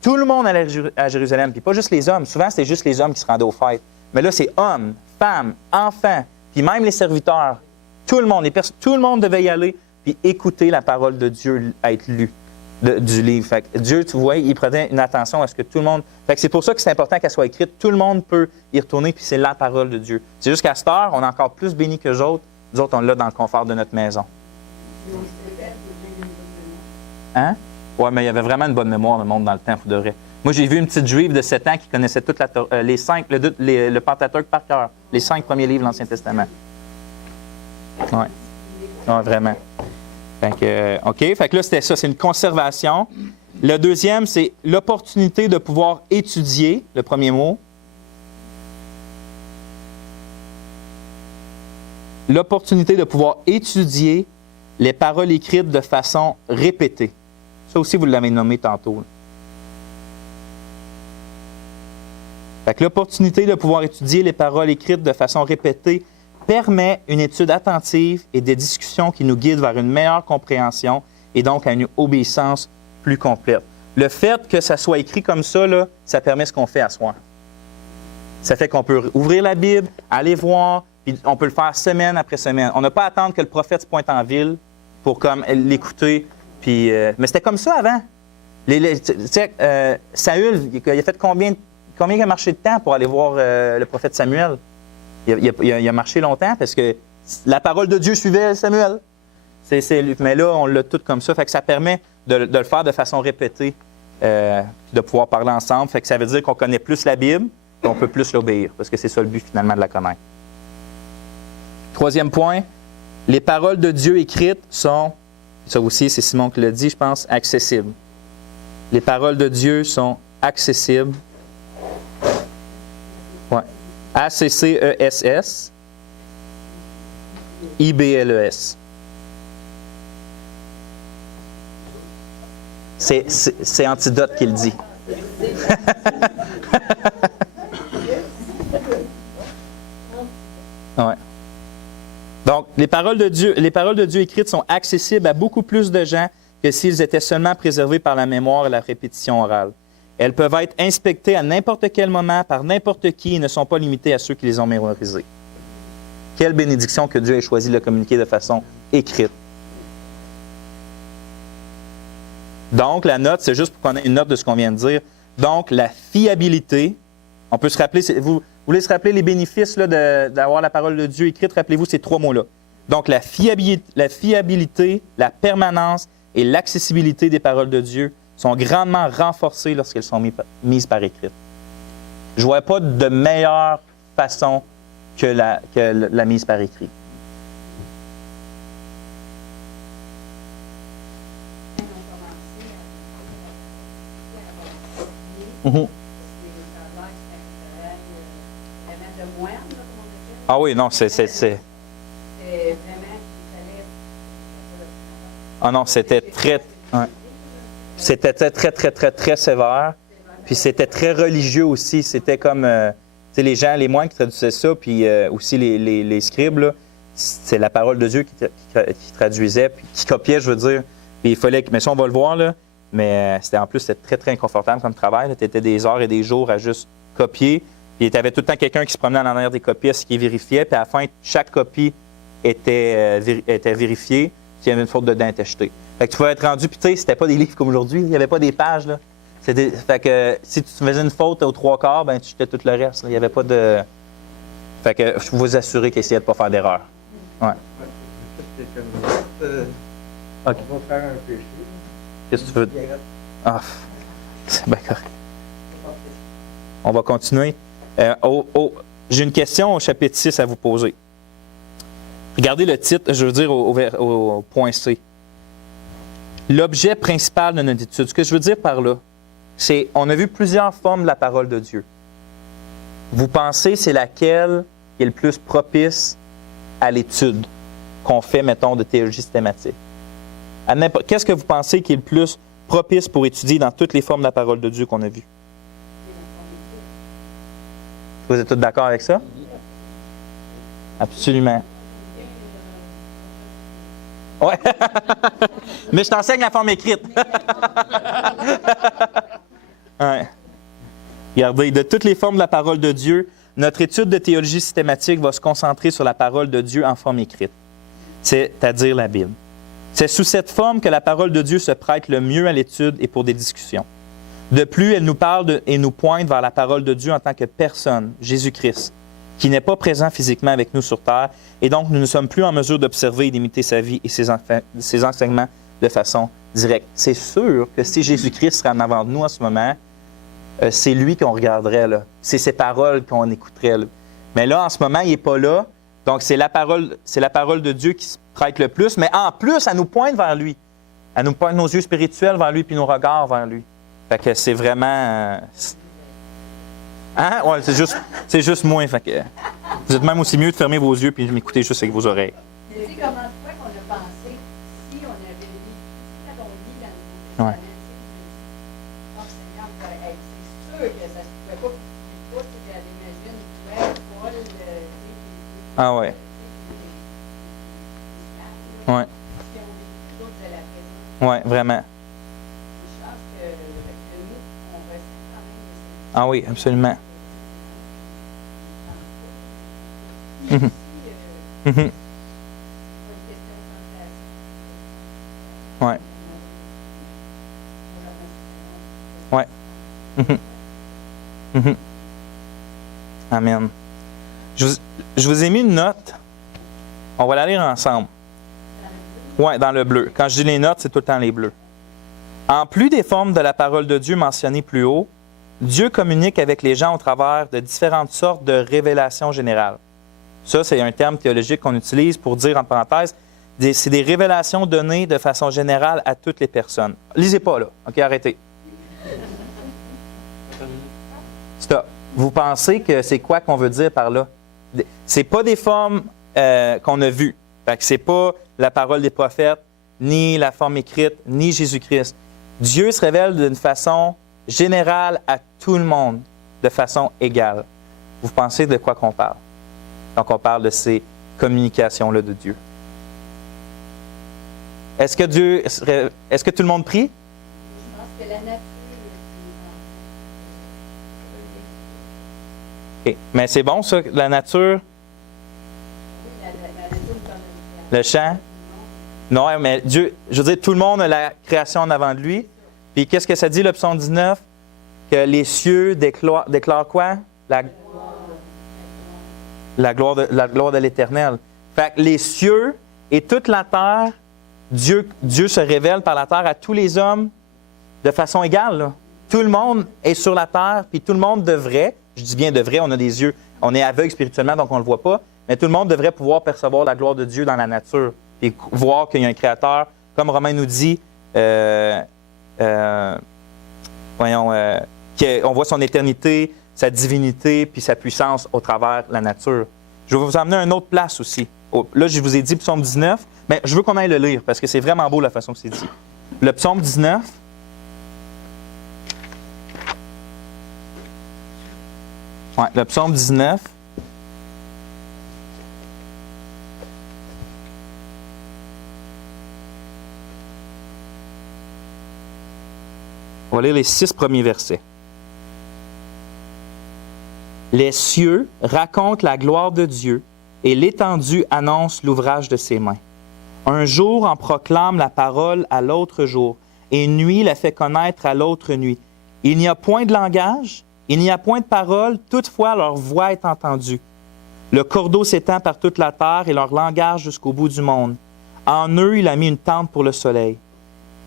tout le monde allait à Jérusalem, puis pas juste les hommes. Souvent, c'était juste les hommes qui se rendaient aux fêtes. Mais là, c'est hommes, femmes, enfants, puis même les serviteurs. Tout le monde, tout le monde devait y aller, puis écouter la parole de Dieu être lue du livre. Fait que Dieu, tu vois, il prenait une attention à ce que tout le monde... Fait que c'est pour ça que c'est important qu'elle soit écrite. Tout le monde peut y retourner, puis c'est la parole de Dieu. C'est juste qu'à cette heure, on est encore plus bénis que les autres. Nous autres, on l'a dans le confort de notre maison. Hein? Oui, mais il y avait vraiment une bonne mémoire, le monde, dans le temps, il faudrait. Moi, j'ai vu une petite juive de 7 ans qui connaissait toute le Pentateuque par cœur, les 5 premiers livres de l'Ancien Testament. Oui. Ouais, vraiment. Fait que, OK, fait que là, c'était ça, c'est une conservation. Le deuxième, c'est l'opportunité de pouvoir étudier, le premier mot. L'opportunité de pouvoir étudier les paroles écrites de façon répétée. Ça aussi, vous l'avez nommé tantôt. Fait que l'opportunité de pouvoir étudier les paroles écrites de façon répétée permet une étude attentive et des discussions qui nous guident vers une meilleure compréhension et donc à une obéissance plus complète. Le fait que ça soit écrit comme ça, là, ça permet ce qu'on fait à soi. Ça fait qu'on peut ouvrir la Bible, aller voir, puis on peut le faire semaine après semaine. On n'a pas à attendre que le prophète se pointe en ville pour comme l'écouter. Puis, mais c'était comme ça avant. Saül, il a fait combien il a marché de temps pour aller voir le prophète Samuel? Il a marché longtemps parce que la parole de Dieu suivait Samuel. Mais là, on l'a tout comme ça. Fait que ça permet de le faire de façon répétée, de pouvoir parler ensemble. Fait que ça veut dire qu'on connaît plus la Bible et on peut plus l'obéir parce que c'est ça le but finalement de la connaître. Troisième point, les paroles de Dieu écrites sont, ça aussi c'est Simon qui l'a dit, je pense, accessibles. Les paroles de Dieu sont accessibles. Ouais. A-C-C-E-S-S, I-B-L-E-S. C'est Antidote qui le dit. Ouais. Donc, les paroles de Dieu écrites sont accessibles à beaucoup plus de gens que s'ils étaient seulement préservés par la mémoire et la répétition orale. Elles peuvent être inspectées à n'importe quel moment par n'importe qui et ne sont pas limitées à ceux qui les ont mémorisées. Quelle bénédiction que Dieu ait choisi de le communiquer de façon écrite. Donc, la note, c'est juste pour qu'on ait une note de ce qu'on vient de dire. Donc, la fiabilité, on peut se rappeler, vous voulez se rappeler les bénéfices là, d'avoir la parole de Dieu écrite? Rappelez-vous ces trois mots-là. Donc, la fiabilité, la permanence et l'accessibilité des paroles de Dieu sont grandement renforcées lorsqu'elles sont mises par écrit. Je ne vois pas de meilleure façon que la mise par écrit. Ah oui, non, c'est... Ah non, c'était très... Ouais. C'était très sévère. Puis c'était très religieux aussi. C'était comme... tu sais, les gens, les moines qui traduisaient ça, puis aussi les scribes, là, c'est la parole de Dieu qui traduisait, puis qui copiait, je veux dire. Puis il fallait... Mais ça, on va le voir, là. Mais c'était très inconfortable comme travail. Tu étais des heures et des jours à juste copier. Puis tu avais tout le temps quelqu'un qui se promenait en arrière des copies, ce qui vérifiait. Puis à la fin, chaque copie était vérifiée. S'il y avait une faute dedans, elle était jetée. Fait que tu pouvais être rendu, puis tu sais, c'était pas des livres comme aujourd'hui. Il n'y avait pas des pages, là. Fait que si tu faisais une faute aux trois quarts, ben tu jetais tout le reste. Là. Il n'y avait pas de... Fait que je peux vous assurer qu'essayez de ne pas faire d'erreur. Ouais. Okay. On va faire un péché. Qu'est-ce que tu veux? Ah, c'est bien correct. On va continuer. J'ai une question au chapitre 6 à vous poser. Regardez le titre, je veux dire au point C. L'objet principal de notre étude. Ce que je veux dire par là, c'est on a vu plusieurs formes de la parole de Dieu. Vous pensez c'est laquelle est le plus propice à l'étude qu'on fait, mettons, de théologie systématique? Qu'est-ce que vous pensez qui est le plus propice pour étudier dans toutes les formes de la parole de Dieu qu'on a vues? Vous êtes tous d'accord avec ça? Absolument. Ouais. Mais je t'enseigne la forme écrite. Ouais. Regardez, de toutes les formes de la parole de Dieu, notre étude de théologie systématique va se concentrer sur la parole de Dieu en forme écrite, c'est-à-dire la Bible. C'est sous cette forme que la parole de Dieu se prête le mieux à l'étude et pour des discussions. De plus, elle nous parle et nous pointe vers la parole de Dieu en tant que personne, Jésus-Christ, qui n'est pas présent physiquement avec nous sur terre, et donc nous ne sommes plus en mesure d'observer et d'imiter sa vie et ses enseignements de façon directe. C'est sûr que si Jésus-Christ serait en avant de nous en ce moment, c'est lui qu'on regarderait, là. C'est ses paroles qu'on écouterait, là. Mais là, en ce moment, il n'est pas là. Donc, c'est la parole de Dieu qui se prête le plus, mais en plus, elle nous pointe vers lui. Elle nous pointe nos yeux spirituels vers lui, puis nos regards vers lui. Fait que c'est vraiment... Hein? Ouais, c'est juste moins. Fait que vous êtes même aussi mieux de fermer vos yeux puis de m'écouter juste avec vos oreilles. Tu sais comment tu vois qu'on a pensé si on avait lu, quand on lit dans le Nouveau Testament, oh Seigneur, c'est sûr que ça ne se pouvait pas que j'imagine, toi, Paul, ah ouais. Ouais. Ouais, vraiment. Ah oui, absolument. Mm-hmm. Mm-hmm. Ouais. Ouais. Mm-hmm. Mm-hmm. Amen. Je vous ai mis une note. On va la lire ensemble. Oui, dans le bleu. Quand je dis les notes, c'est tout le temps les bleus. En plus des formes de la parole de Dieu mentionnées plus haut, Dieu communique avec les gens au travers de différentes sortes de révélations générales. Ça, c'est un terme théologique qu'on utilise pour dire, en parenthèse, c'est des révélations données de façon générale à toutes les personnes. Lisez pas, là. OK, arrêtez. Stop. Vous pensez que c'est quoi qu'on veut dire par là? C'est pas des formes qu'on a vues. Fait que c'est pas la parole des prophètes, ni la forme écrite, ni Jésus-Christ. Dieu se révèle d'une façon générale à tout le monde, de façon égale. Vous pensez de quoi qu'on parle? Donc, on parle de ces communications-là de Dieu. Est-ce que tout le monde prie? Je pense que la nature OK. Mais c'est bon, ça, la nature, la nature comme le chant? Non, mais Dieu, je veux dire, tout le monde a la création en avant de lui. Puis qu'est-ce que ça dit, le psaume 19? Que les cieux déclarent quoi? La gloire de l'Éternel. Fait que les cieux et toute la terre, Dieu se révèle par la terre à tous les hommes de façon égale. Là. Tout le monde est sur la terre, puis tout le monde devrait, je dis bien devrait, on a des yeux, on est aveugle spirituellement, donc on ne le voit pas, mais tout le monde devrait pouvoir percevoir la gloire de Dieu dans la nature, et voir qu'il y a un Créateur, comme Romain nous dit, on voit son éternité, sa divinité, puis sa puissance au travers de la nature. Je vais vous emmener à une autre place aussi. Là, je vous ai dit psaume 19, mais je veux qu'on aille le lire parce que c'est vraiment beau la façon que c'est dit. Le psaume 19. Ouais, le psaume 19. On va lire les 6 premiers versets. Les cieux racontent la gloire de Dieu et l'étendue annonce l'ouvrage de ses mains. Un jour en proclame la parole à l'autre jour, et une nuit la fait connaître à l'autre nuit. Il n'y a point de langage, il n'y a point de parole, toutefois leur voix est entendue. Le cordeau s'étend par toute la terre et leur langage jusqu'au bout du monde. En eux, il a mis une tente pour le soleil.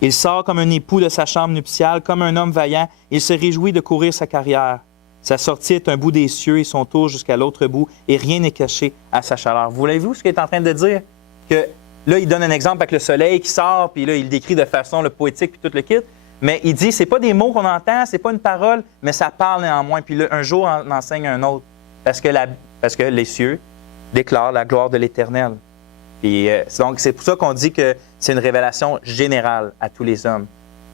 Il sort comme un époux de sa chambre nuptiale, comme un homme vaillant, il se réjouit de courir sa carrière. Sa sortie est un bout des cieux et son tour jusqu'à l'autre bout, et rien n'est caché à sa chaleur. Vous voyez-vous ce qu'il est en train de dire? Que là, il donne un exemple avec le soleil qui sort, puis là, il décrit de façon poétique, puis tout le kit. Mais il dit, c'est pas des mots qu'on entend, c'est pas une parole, mais ça parle néanmoins. Puis là, un jour, on enseigne un autre. Parce que les cieux déclarent la gloire de l'Éternel. Puis, donc, c'est pour ça qu'on dit que c'est une révélation générale à tous les hommes.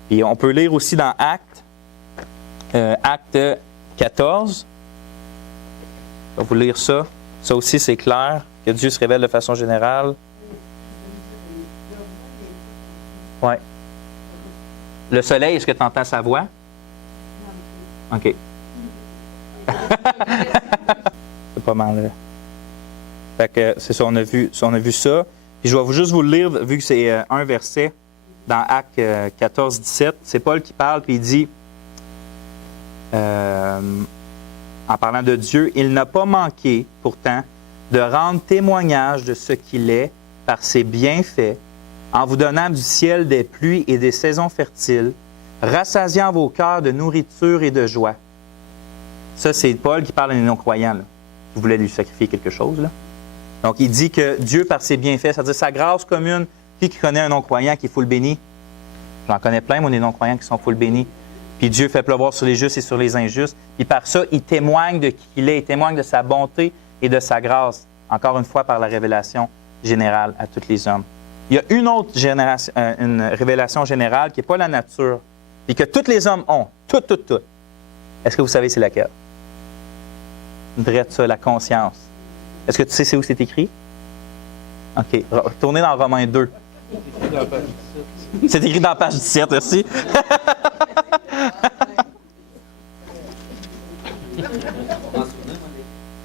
Puis, on peut lire aussi dans Acte 14. Je vais vous lire ça. Ça aussi, c'est clair, que Dieu se révèle de façon générale. Oui. Le soleil, est-ce que tu entends sa voix? OK. C'est pas mal. Fait que c'est ça, on a vu ça. Puis je vais juste vous le lire, vu que c'est un verset dans Acte 14, 17. C'est Paul qui parle, puis il dit, en parlant de Dieu, « Il n'a pas manqué, pourtant, de rendre témoignage de ce qu'il est par ses bienfaits, en vous donnant du ciel des pluies et des saisons fertiles, rassasiant vos cœurs de nourriture et de joie. » Ça, c'est Paul qui parle à des non-croyants, là, qui voulaient lui sacrifier quelque chose. Là. Donc, il dit que Dieu, par ses bienfaits, c'est-à-dire sa grâce commune, qui connaît un non-croyant qui est full béni? J'en connais plein, moi, des non-croyants qui sont full bénis. Puis Dieu fait pleuvoir sur les justes et sur les injustes. Puis par ça, il témoigne de qui il est, il témoigne de sa bonté et de sa grâce, encore une fois par la révélation générale à tous les hommes. Il y a une autre une révélation générale qui n'est pas la nature, et que tous les hommes ont, tout. Est-ce que vous savez c'est laquelle? Drette ça, la conscience. Est-ce que tu sais c'est où c'est écrit? OK. Retournez dans Romains 2. C'est écrit dans la page 17, merci.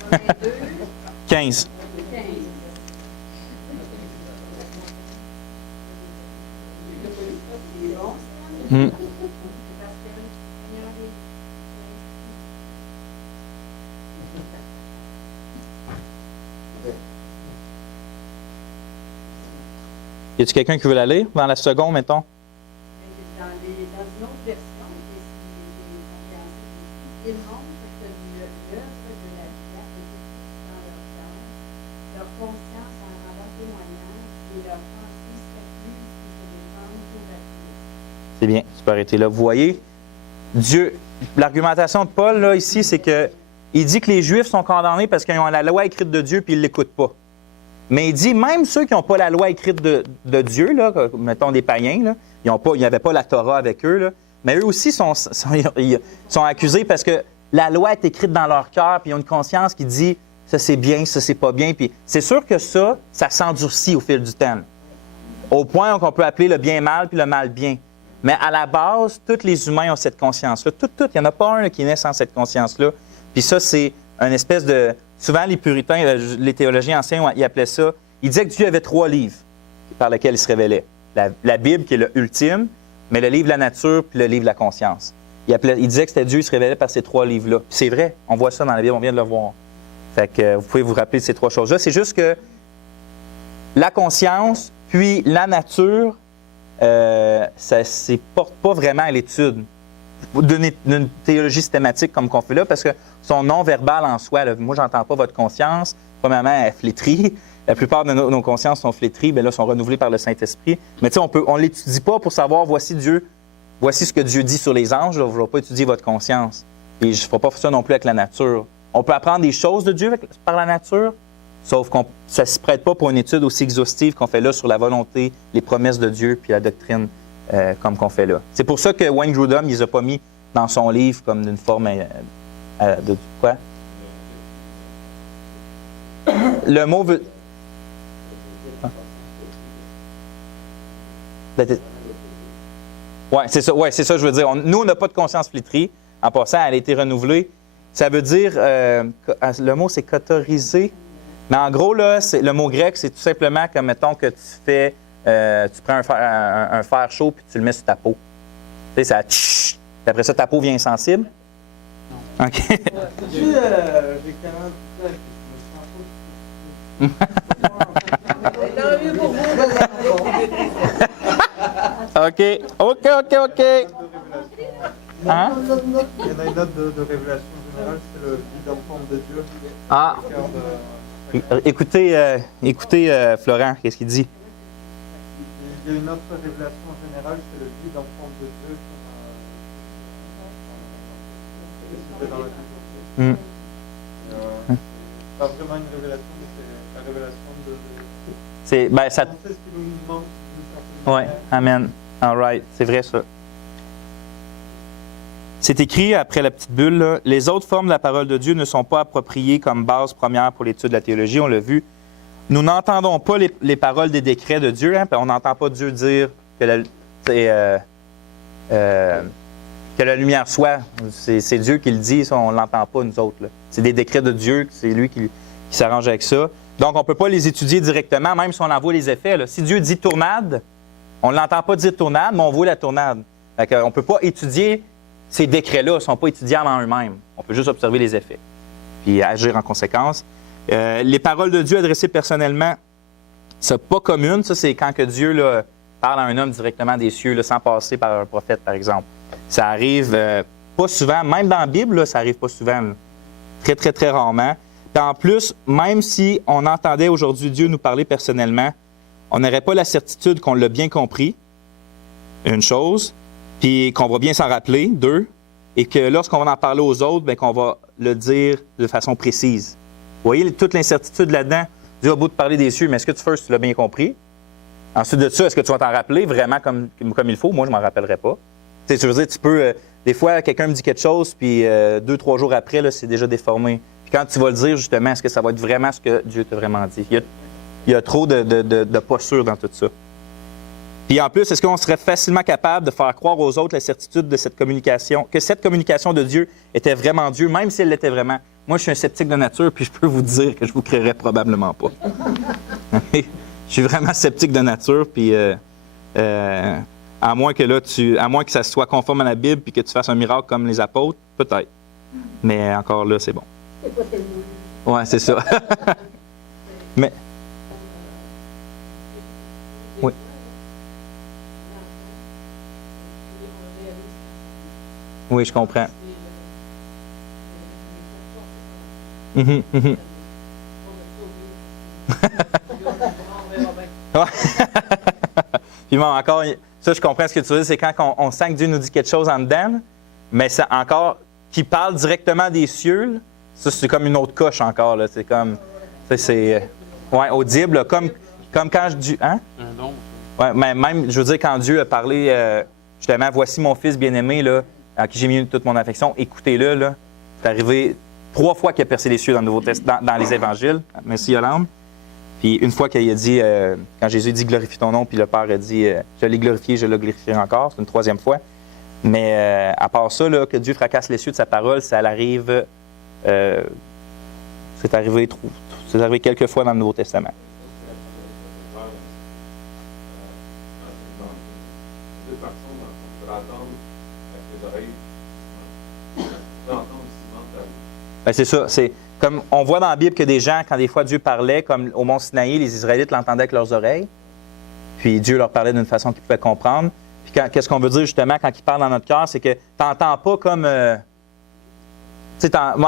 « 15. » Y a-t-il quelqu'un qui veut la lire? Dans la seconde, mettons. Dans une autre version, ils montrent que l'œuvre de la vie est dans leur cœur, leur conscience en rendant témoignage et leur pensée serait plus que les femmes pour C'est bien, tu peux arrêter là. Vous voyez, Dieu, l'argumentation de Paul, là, ici, c'est que il dit que les Juifs sont condamnés parce qu'ils ont la loi écrite de Dieu puis ils ne l'écoutent pas. Mais il dit, même ceux qui n'ont pas la loi écrite de Dieu, là, mettons des païens, là, il n'y avait pas la Torah avec eux, là, mais eux aussi sont accusés parce que la loi est écrite dans leur cœur puis ils ont une conscience qui dit, ça c'est bien, ça c'est pas bien. Puis c'est sûr que ça s'endurcit au fil du temps. Au point qu'on peut appeler le bien mal puis le mal bien. Mais à la base, tous les humains ont cette conscience-là. Tout. Il n'y en a pas un là, qui naît sans cette conscience-là. Puis ça, c'est une espèce de... Souvent, les puritains, les théologiens anciens, ils appelaient ça... Ils disaient que Dieu avait 3 livres par lesquels il se révélait. La Bible, qui est le ultime, mais le livre de la nature puis le livre de la conscience. Il disait que c'était Dieu qui se révélait par ces 3 livres-là. Puis c'est vrai, on voit ça dans la Bible, on vient de le voir. Fait que vous pouvez vous rappeler de ces 3 choses-là. C'est juste que la conscience puis la nature, ça ne se porte pas vraiment à l'étude d'une théologie systématique comme qu'on fait là, parce que sont non-verbales en soi. Là. Moi, je n'entends pas votre conscience. Premièrement, elle est flétrie. La plupart de nos consciences sont flétries, bien là, sont renouvelées par le Saint-Esprit. Mais tu sais, on ne l'étudie pas pour savoir, voici ce que Dieu dit sur les anges. Là. Je ne vais pas étudier votre conscience. Et je ne ferai pas ça non plus avec la nature. On peut apprendre des choses de Dieu par la nature, sauf que ça ne se prête pas pour une étude aussi exhaustive qu'on fait là sur la volonté, les promesses de Dieu puis la doctrine comme qu'on fait là. C'est pour ça que Wayne Grudem, il les a pas mis dans son livre comme d'une forme de quoi? Le mot veut... Oui, c'est ça. Ouais, c'est ça, je veux dire. Nous, on n'a pas de conscience flétrie. En passant, elle a été renouvelée. Ça veut dire, le mot, c'est catégorisé. Mais en gros, là, le mot grec, c'est tout simplement comme, mettons, que tu prends un fer chaud puis tu le mets sur ta peau. Tu sais, ça tch, puis après ça, ta peau vient insensible. OK. J'ai 40 OK. Hein? Il y en a une autre de révélation générale, c'est le vide en forme de Dieu. Ah. Écoutez, Florent, qu'est-ce qu'il dit? Il y a une autre révélation générale, c'est le vide en forme de Dieu. C'est dans la Bible. C'est pas vraiment une révélation, mais c'est la révélation de... C'est ça... On sait ce qui nous manque. Oui, amen. All right, c'est vrai ça. C'est écrit après la petite bulle, là, les autres formes de la parole de Dieu ne sont pas appropriées comme base première pour l'étude de la théologie, on l'a vu. Nous n'entendons pas les paroles des décrets de Dieu, hein, on n'entend pas Dieu dire que la lumière soit. C'est Dieu qui le dit, ça, on ne l'entend pas nous autres. Là. C'est des décrets de Dieu, c'est lui qui s'arrange avec ça. Donc, on ne peut pas les étudier directement, même si on en voit les effets. Là. Si Dieu dit tournade, on ne l'entend pas dire tournade, mais on voit la tournade. On ne peut pas étudier ces décrets-là, ne sont pas étudiables en eux-mêmes. On peut juste observer les effets, puis agir en conséquence. Les paroles de Dieu adressées personnellement, c'est pas commune. Ça, c'est quand que Dieu là, parle à un homme directement des cieux, là, sans passer par un prophète, par exemple. Ça arrive pas souvent, même dans la Bible, là, ça arrive pas souvent. Là. Très, très, très rarement. Puis en plus, même si on entendait aujourd'hui Dieu nous parler personnellement, on n'aurait pas la certitude qu'on l'a bien compris, une chose, puis qu'on va bien s'en rappeler, 2, et que lorsqu'on va en parler aux autres, bien, qu'on va le dire de façon précise. Vous voyez toute l'incertitude là-dedans? Dieu a beau te parler des cieux, mais est-ce que tu l'as bien compris? Ensuite de ça, est-ce que tu vas t'en rappeler vraiment comme il faut? Moi, je ne m'en rappellerai pas. Tu sais, je veux dire, tu peux... des fois, quelqu'un me dit quelque chose, puis 2-3 jours après, là, c'est déjà déformé. Puis quand tu vas le dire, justement, est-ce que ça va être vraiment ce que Dieu t'a vraiment dit? Il y a trop de pas sûr dans tout ça. Puis en plus, est-ce qu'on serait facilement capable de faire croire aux autres la certitude de cette communication, que cette communication de Dieu était vraiment Dieu, même si elle l'était vraiment? Moi, je suis un sceptique de nature, puis je peux vous dire que je vous créerais probablement pas. Je suis vraiment sceptique de nature, puis à moins que ça soit conforme à la Bible, puis que tu fasses un miracle comme les apôtres, peut-être. Mais encore là, c'est bon. C'est pas tellement. Ouais, c'est ça. Mais oui. Oui, je comprends. Mm-hmm, mm-hmm. Puis bon, encore, ça, je comprends ce que tu veux dire, c'est quand on sent que Dieu nous dit quelque chose en dedans, mais c'est encore, qui parle directement des cieux, Ça, c'est comme une autre coche encore. Là. C'est comme. C'est. Ouais, audible, là, comme quand je dis. Hein? C'est un don. Ouais, mais même, je veux dire, quand Dieu a parlé, justement, voici mon fils bien-aimé, là, à qui j'ai mis toute mon affection, écoutez-le, là. C'est arrivé 3 fois qu'il a percé les cieux dans le Nouveau Testament, dans les évangiles. Merci, Yolande. Puis une fois qu'il a dit, quand Jésus dit glorifie ton nom, puis le Père a dit je l'ai glorifié, je le glorifierai encore, c'est une 3e fois. Mais à part ça, là, que Dieu fracasse les cieux de sa parole, ça arrive. C'est arrivé quelques fois dans le Nouveau Testament. Ben, c'est ça. C'est comme on voit dans la Bible que des gens, quand des fois Dieu parlait, comme au mont Sinaï, les Israélites l'entendaient avec leurs oreilles. Puis Dieu leur parlait d'une façon qu'ils pouvaient comprendre. Puis qu'est-ce qu'on veut dire justement quand il parle dans notre cœur, c'est que tu n'entends pas comme. En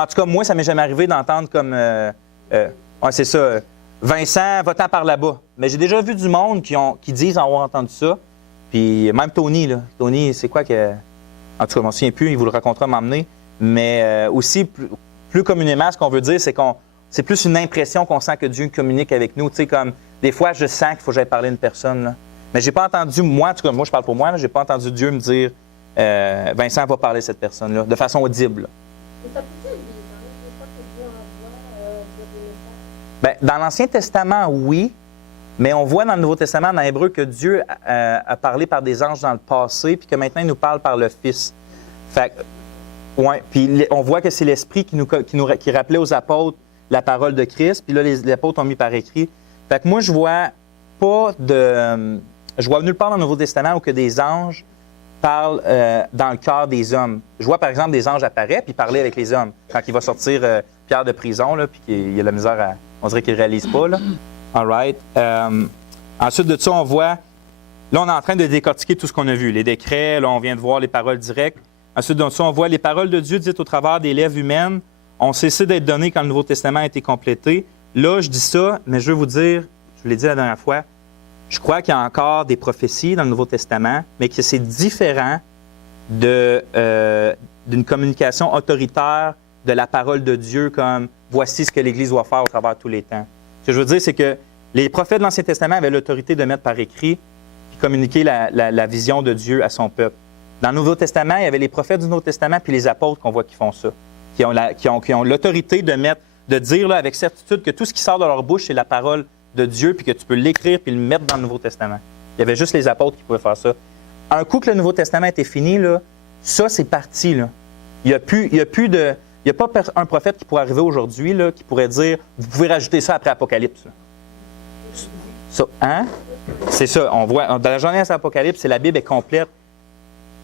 tout cas, moi, ça m'est jamais arrivé d'entendre comme. Ouais, c'est ça. Vincent, va-t'en par là-bas. Mais j'ai déjà vu du monde qui disent avoir entendu ça. Puis même Tony, là. Tony, c'est quoi que. En tout cas, je m'en souviens plus, il vous le racontera m'emmener. Mais aussi, plus communément, ce qu'on veut dire, c'est c'est plus une impression qu'on sent que Dieu communique avec nous. Tu sais, comme des fois, je sens qu'il faut que j'aille parler à une personne. Là. Mais j'ai pas entendu, moi, en tout cas, moi, je parle pour moi, j'ai pas entendu Dieu me dire Vincent va parler à cette personne-là, de façon audible. Et ça peut être des fois que Dieu envoie des messages. Bien, dans l'Ancien Testament, oui. Mais on voit dans le Nouveau Testament, dans l'Hébreu, que Dieu a parlé par des anges dans le passé, puis que maintenant, il nous parle par le Fils. Fait ouais, puis on voit que c'est l'Esprit qui rappelait aux apôtres la parole de Christ, puis là, les apôtres ont mis par écrit. Fait que moi, je vois nulle part dans le Nouveau Testament où que des anges parlent dans le cœur des hommes. Je vois, par exemple, des anges apparaître puis parler avec les hommes. Quand il va sortir Pierre de prison, là, puis qu'il a la misère à... On dirait qu'il ne réalise pas, là. All right. Ensuite de ça, on voit... Là, on est en train de décortiquer tout ce qu'on a vu. Les décrets, là, on vient de voir les paroles directes. Ensuite de ça, on voit les paroles de Dieu dites au travers des lèvres humaines ont cessé d'être données quand le Nouveau Testament a été complété. Là, je dis ça, mais je veux vous dire, je vous l'ai dit la dernière fois, je crois qu'il y a encore des prophéties dans le Nouveau Testament, mais que c'est différent d'une communication autoritaire de la parole de Dieu comme « voici ce que l'Église doit faire au travers de tous les temps ». Ce que je veux dire, c'est que les prophètes de l'Ancien Testament avaient l'autorité de mettre par écrit et communiquer la vision de Dieu à son peuple. Dans le Nouveau Testament, il y avait les prophètes du Nouveau Testament puis les apôtres qu'on voit qui font ça, qui ont l'autorité de dire là, avec certitude que tout ce qui sort de leur bouche, c'est la parole de Dieu, puis que tu peux l'écrire puis le mettre dans le Nouveau Testament. Il y avait juste les apôtres qui pouvaient faire ça. Un coup que le Nouveau Testament était fini, là, ça, c'est parti. Là. Il n'y a pas un prophète qui pourrait arriver aujourd'hui là, qui pourrait dire « Vous pouvez rajouter ça après Apocalypse. » Ça, hein? C'est ça. On voit, dans la journée de l'Apocalypse, la Bible est complète.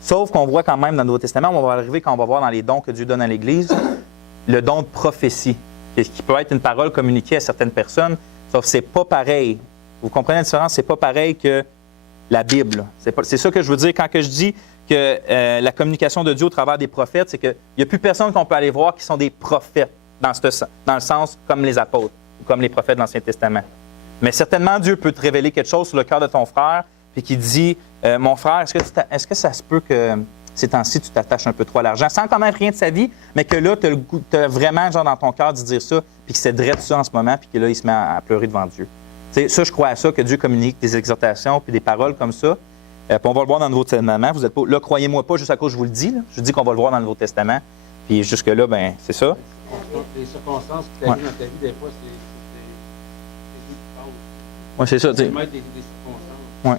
Sauf qu'on voit quand même dans le Nouveau Testament, on va arriver quand on va voir dans les dons que Dieu donne à l'Église, le don de prophétie, qui peut être une parole communiquée à certaines personnes, sauf que c'est pas pareil. Vous comprenez la différence? C'est pas pareil que la Bible. C'est ça que je veux dire quand que je dis que la communication de Dieu au travers des prophètes, c'est qu'il n'y a plus personne qu'on peut aller voir qui sont des prophètes, dans le sens comme les apôtres ou comme les prophètes de l'Ancien Testament. Mais certainement, Dieu peut te révéler quelque chose sur le cœur de ton frère, puis qui dit mon frère, est-ce que ça se peut que ces temps-ci, tu t'attaches un peu trop à l'argent, sans connaître rien de sa vie, mais que là, tu as vraiment genre, dans ton cœur de dire ça, puis que c'est vrai de ça en ce moment, puis que là, il se met à pleurer devant Dieu. T'sais, ça, je crois à ça, que Dieu communique des exhortations, puis des paroles comme ça. Puis on va le voir dans le Nouveau Testament. Vous êtes pas, là, croyez-moi pas juste à cause que je vous le dis. Là. Je dis qu'on va le voir dans le Nouveau Testament. Puis jusque-là, ben c'est ça. Les circonstances qui t'arrivent dans ta vie, des fois, c'est Oui, c'est ça. des circonstances. Ouais.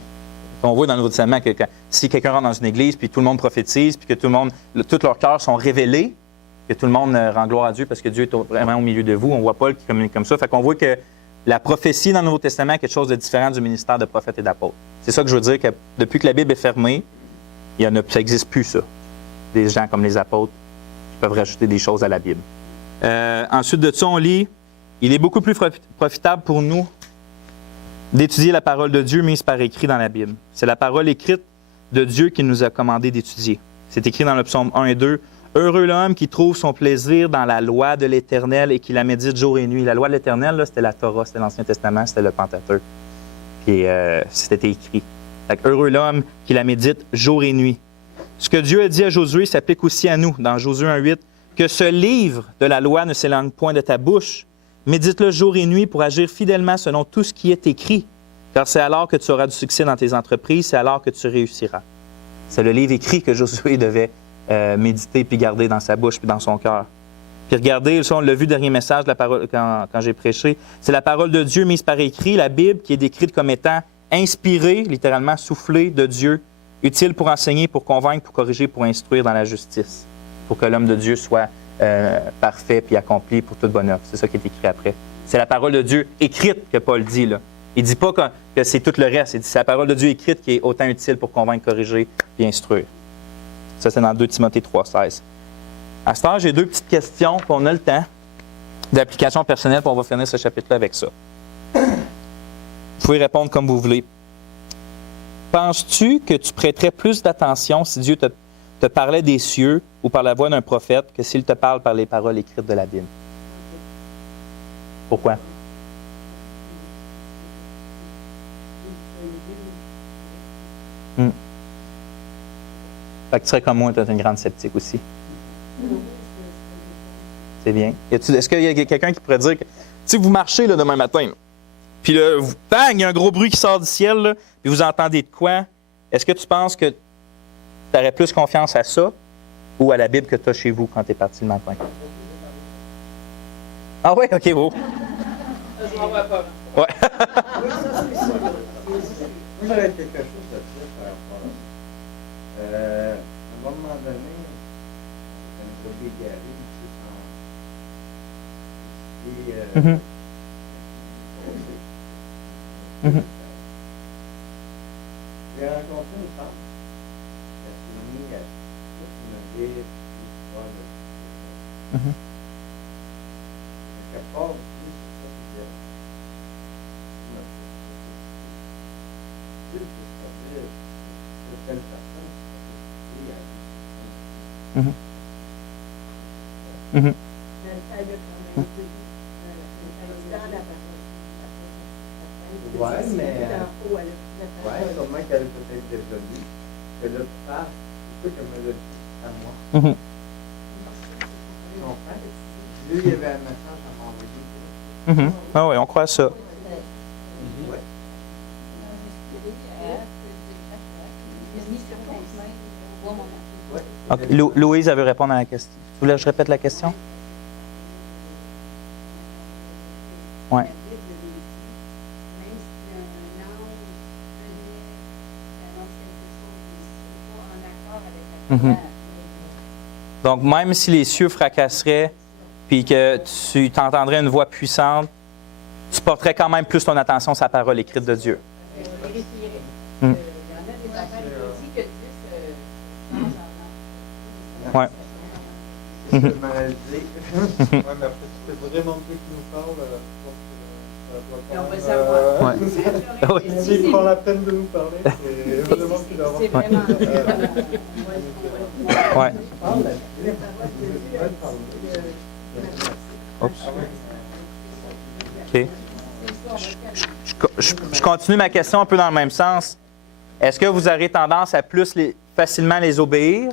On voit dans le Nouveau Testament que si quelqu'un rentre dans une église, puis tout le monde prophétise, puis que tous leurs cœurs sont révélés, que tout le monde rend gloire à Dieu parce que Dieu est vraiment au milieu de vous. On voit Paul qui communique comme ça. Fait qu'on voit que la prophétie dans le Nouveau Testament est quelque chose de différent du ministère de prophète et d'apôtre. C'est ça que je veux dire, que depuis que la Bible est fermée, ça n'existe plus, ça. Des gens comme les apôtres qui peuvent rajouter des choses à la Bible. Ensuite de ça, on lit « Il est beaucoup plus profitable pour nous d'étudier la parole de Dieu mise par écrit dans la Bible. C'est la parole écrite de Dieu qu'il nous a commandé d'étudier. » C'est écrit dans le psaume 1 et 2. « Heureux l'homme qui trouve son plaisir dans la loi de l'Éternel et qui la médite jour et nuit. » La loi de l'Éternel, là, c'était la Torah, c'était l'Ancien Testament, c'était le Pentateuque. Puis c'était écrit. Fait que heureux l'homme qui la médite jour et nuit. Ce que Dieu a dit à Josué s'applique aussi à nous. Dans Josué 1.8, Que ce livre de la loi ne s'éloigne point de ta bouche. Médite-le jour et nuit pour agir fidèlement selon tout ce qui est écrit. Car c'est alors que tu auras du succès dans tes entreprises, c'est alors que tu réussiras. C'est le livre écrit que Josué devait méditer puis garder dans sa bouche puis dans son cœur. Puis regardez, on l'a vu, dernier message de la parole, quand j'ai prêché, c'est la parole de Dieu mise par écrit, la Bible qui est décrite comme étant inspirée, littéralement soufflée de Dieu, utile pour enseigner, pour convaincre, pour corriger, pour instruire dans la justice, pour que l'homme de Dieu soit parfait puis accompli pour toute bonne œuvre. C'est ça qui est écrit après. C'est la parole de Dieu écrite que Paul dit, là. Il ne dit pas que c'est tout le reste. Il dit que c'est la parole de Dieu écrite qui est autant utile pour convaincre, corriger et instruire. Ça, c'est dans 2 Timothée 3,16. À ce temps, j'ai 2 petites questions, puis on a le temps d'application personnelle, puis on va finir ce chapitre-là avec ça. Vous pouvez répondre comme vous voulez. Penses-tu que tu prêterais plus d'attention si Dieu te parlait des cieux ou par la voix d'un prophète que s'il te parle par les paroles écrites de la Bible? Pourquoi? Fait que tu serais comme moi, tu es une grande sceptique aussi. C'est bien. Est-ce qu'il y a quelqu'un qui pourrait dire que si vous marchez là, demain matin, puis là, bang, il y a un gros bruit qui sort du ciel, là, puis vous entendez de quoi? Est-ce que tu penses que tu aurais plus confiance à ça ou à la Bible que tu as chez vous quand tu es parti le matin? Ah ouais, ok, beau. Je m'en vais pas. Ouais. Moi, j'aurais quelque chose à dire par rapport à ça. À un moment donné, un bébé garé, j'ai rencontré une femme qui a fini à toute me dire l'histoire de ça. Quelque part aussi, c'est ça qui vient. C'est-à-dire que telle personne qui a dit ouais, mais sûrement qu'elle a peut-être déjà lu, que là, tu parles, c'est sûr qu'elle me l'a dit à moi. Tu comprends? Lui, il y avait un message à m'envoyer. Ah oui, on croit à ça. Okay. Louise, elle veut répondre à la question. Tu voulais que je répète la question? Oui. Donc, même si les cieux fracasseraient puis que tu t'entendrais une voix puissante, tu porterais quand même plus ton attention sur la parole écrite de Dieu. Oui. C'est une maladie. Ouais, mais après, tu peux vraiment plus qu'il nous parle. On va savoir. Ouais. S'il prend la peine de nous parler, c'est vraiment plus d'avoir. C'est vraiment. Ouais. Oups. OK. Je continue ma question un peu dans le même sens. Est-ce que vous aurez tendance à plus facilement les obéir,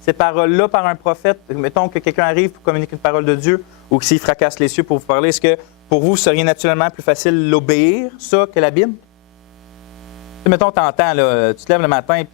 ces paroles-là, par un prophète? Mettons que quelqu'un arrive pour communiquer une parole de Dieu ou que s'il fracasse les cieux pour vous parler, est-ce que pour vous, ce serait naturellement plus facile l'obéir, ça, que la Bible? Mettons, tu entends, tu te lèves le matin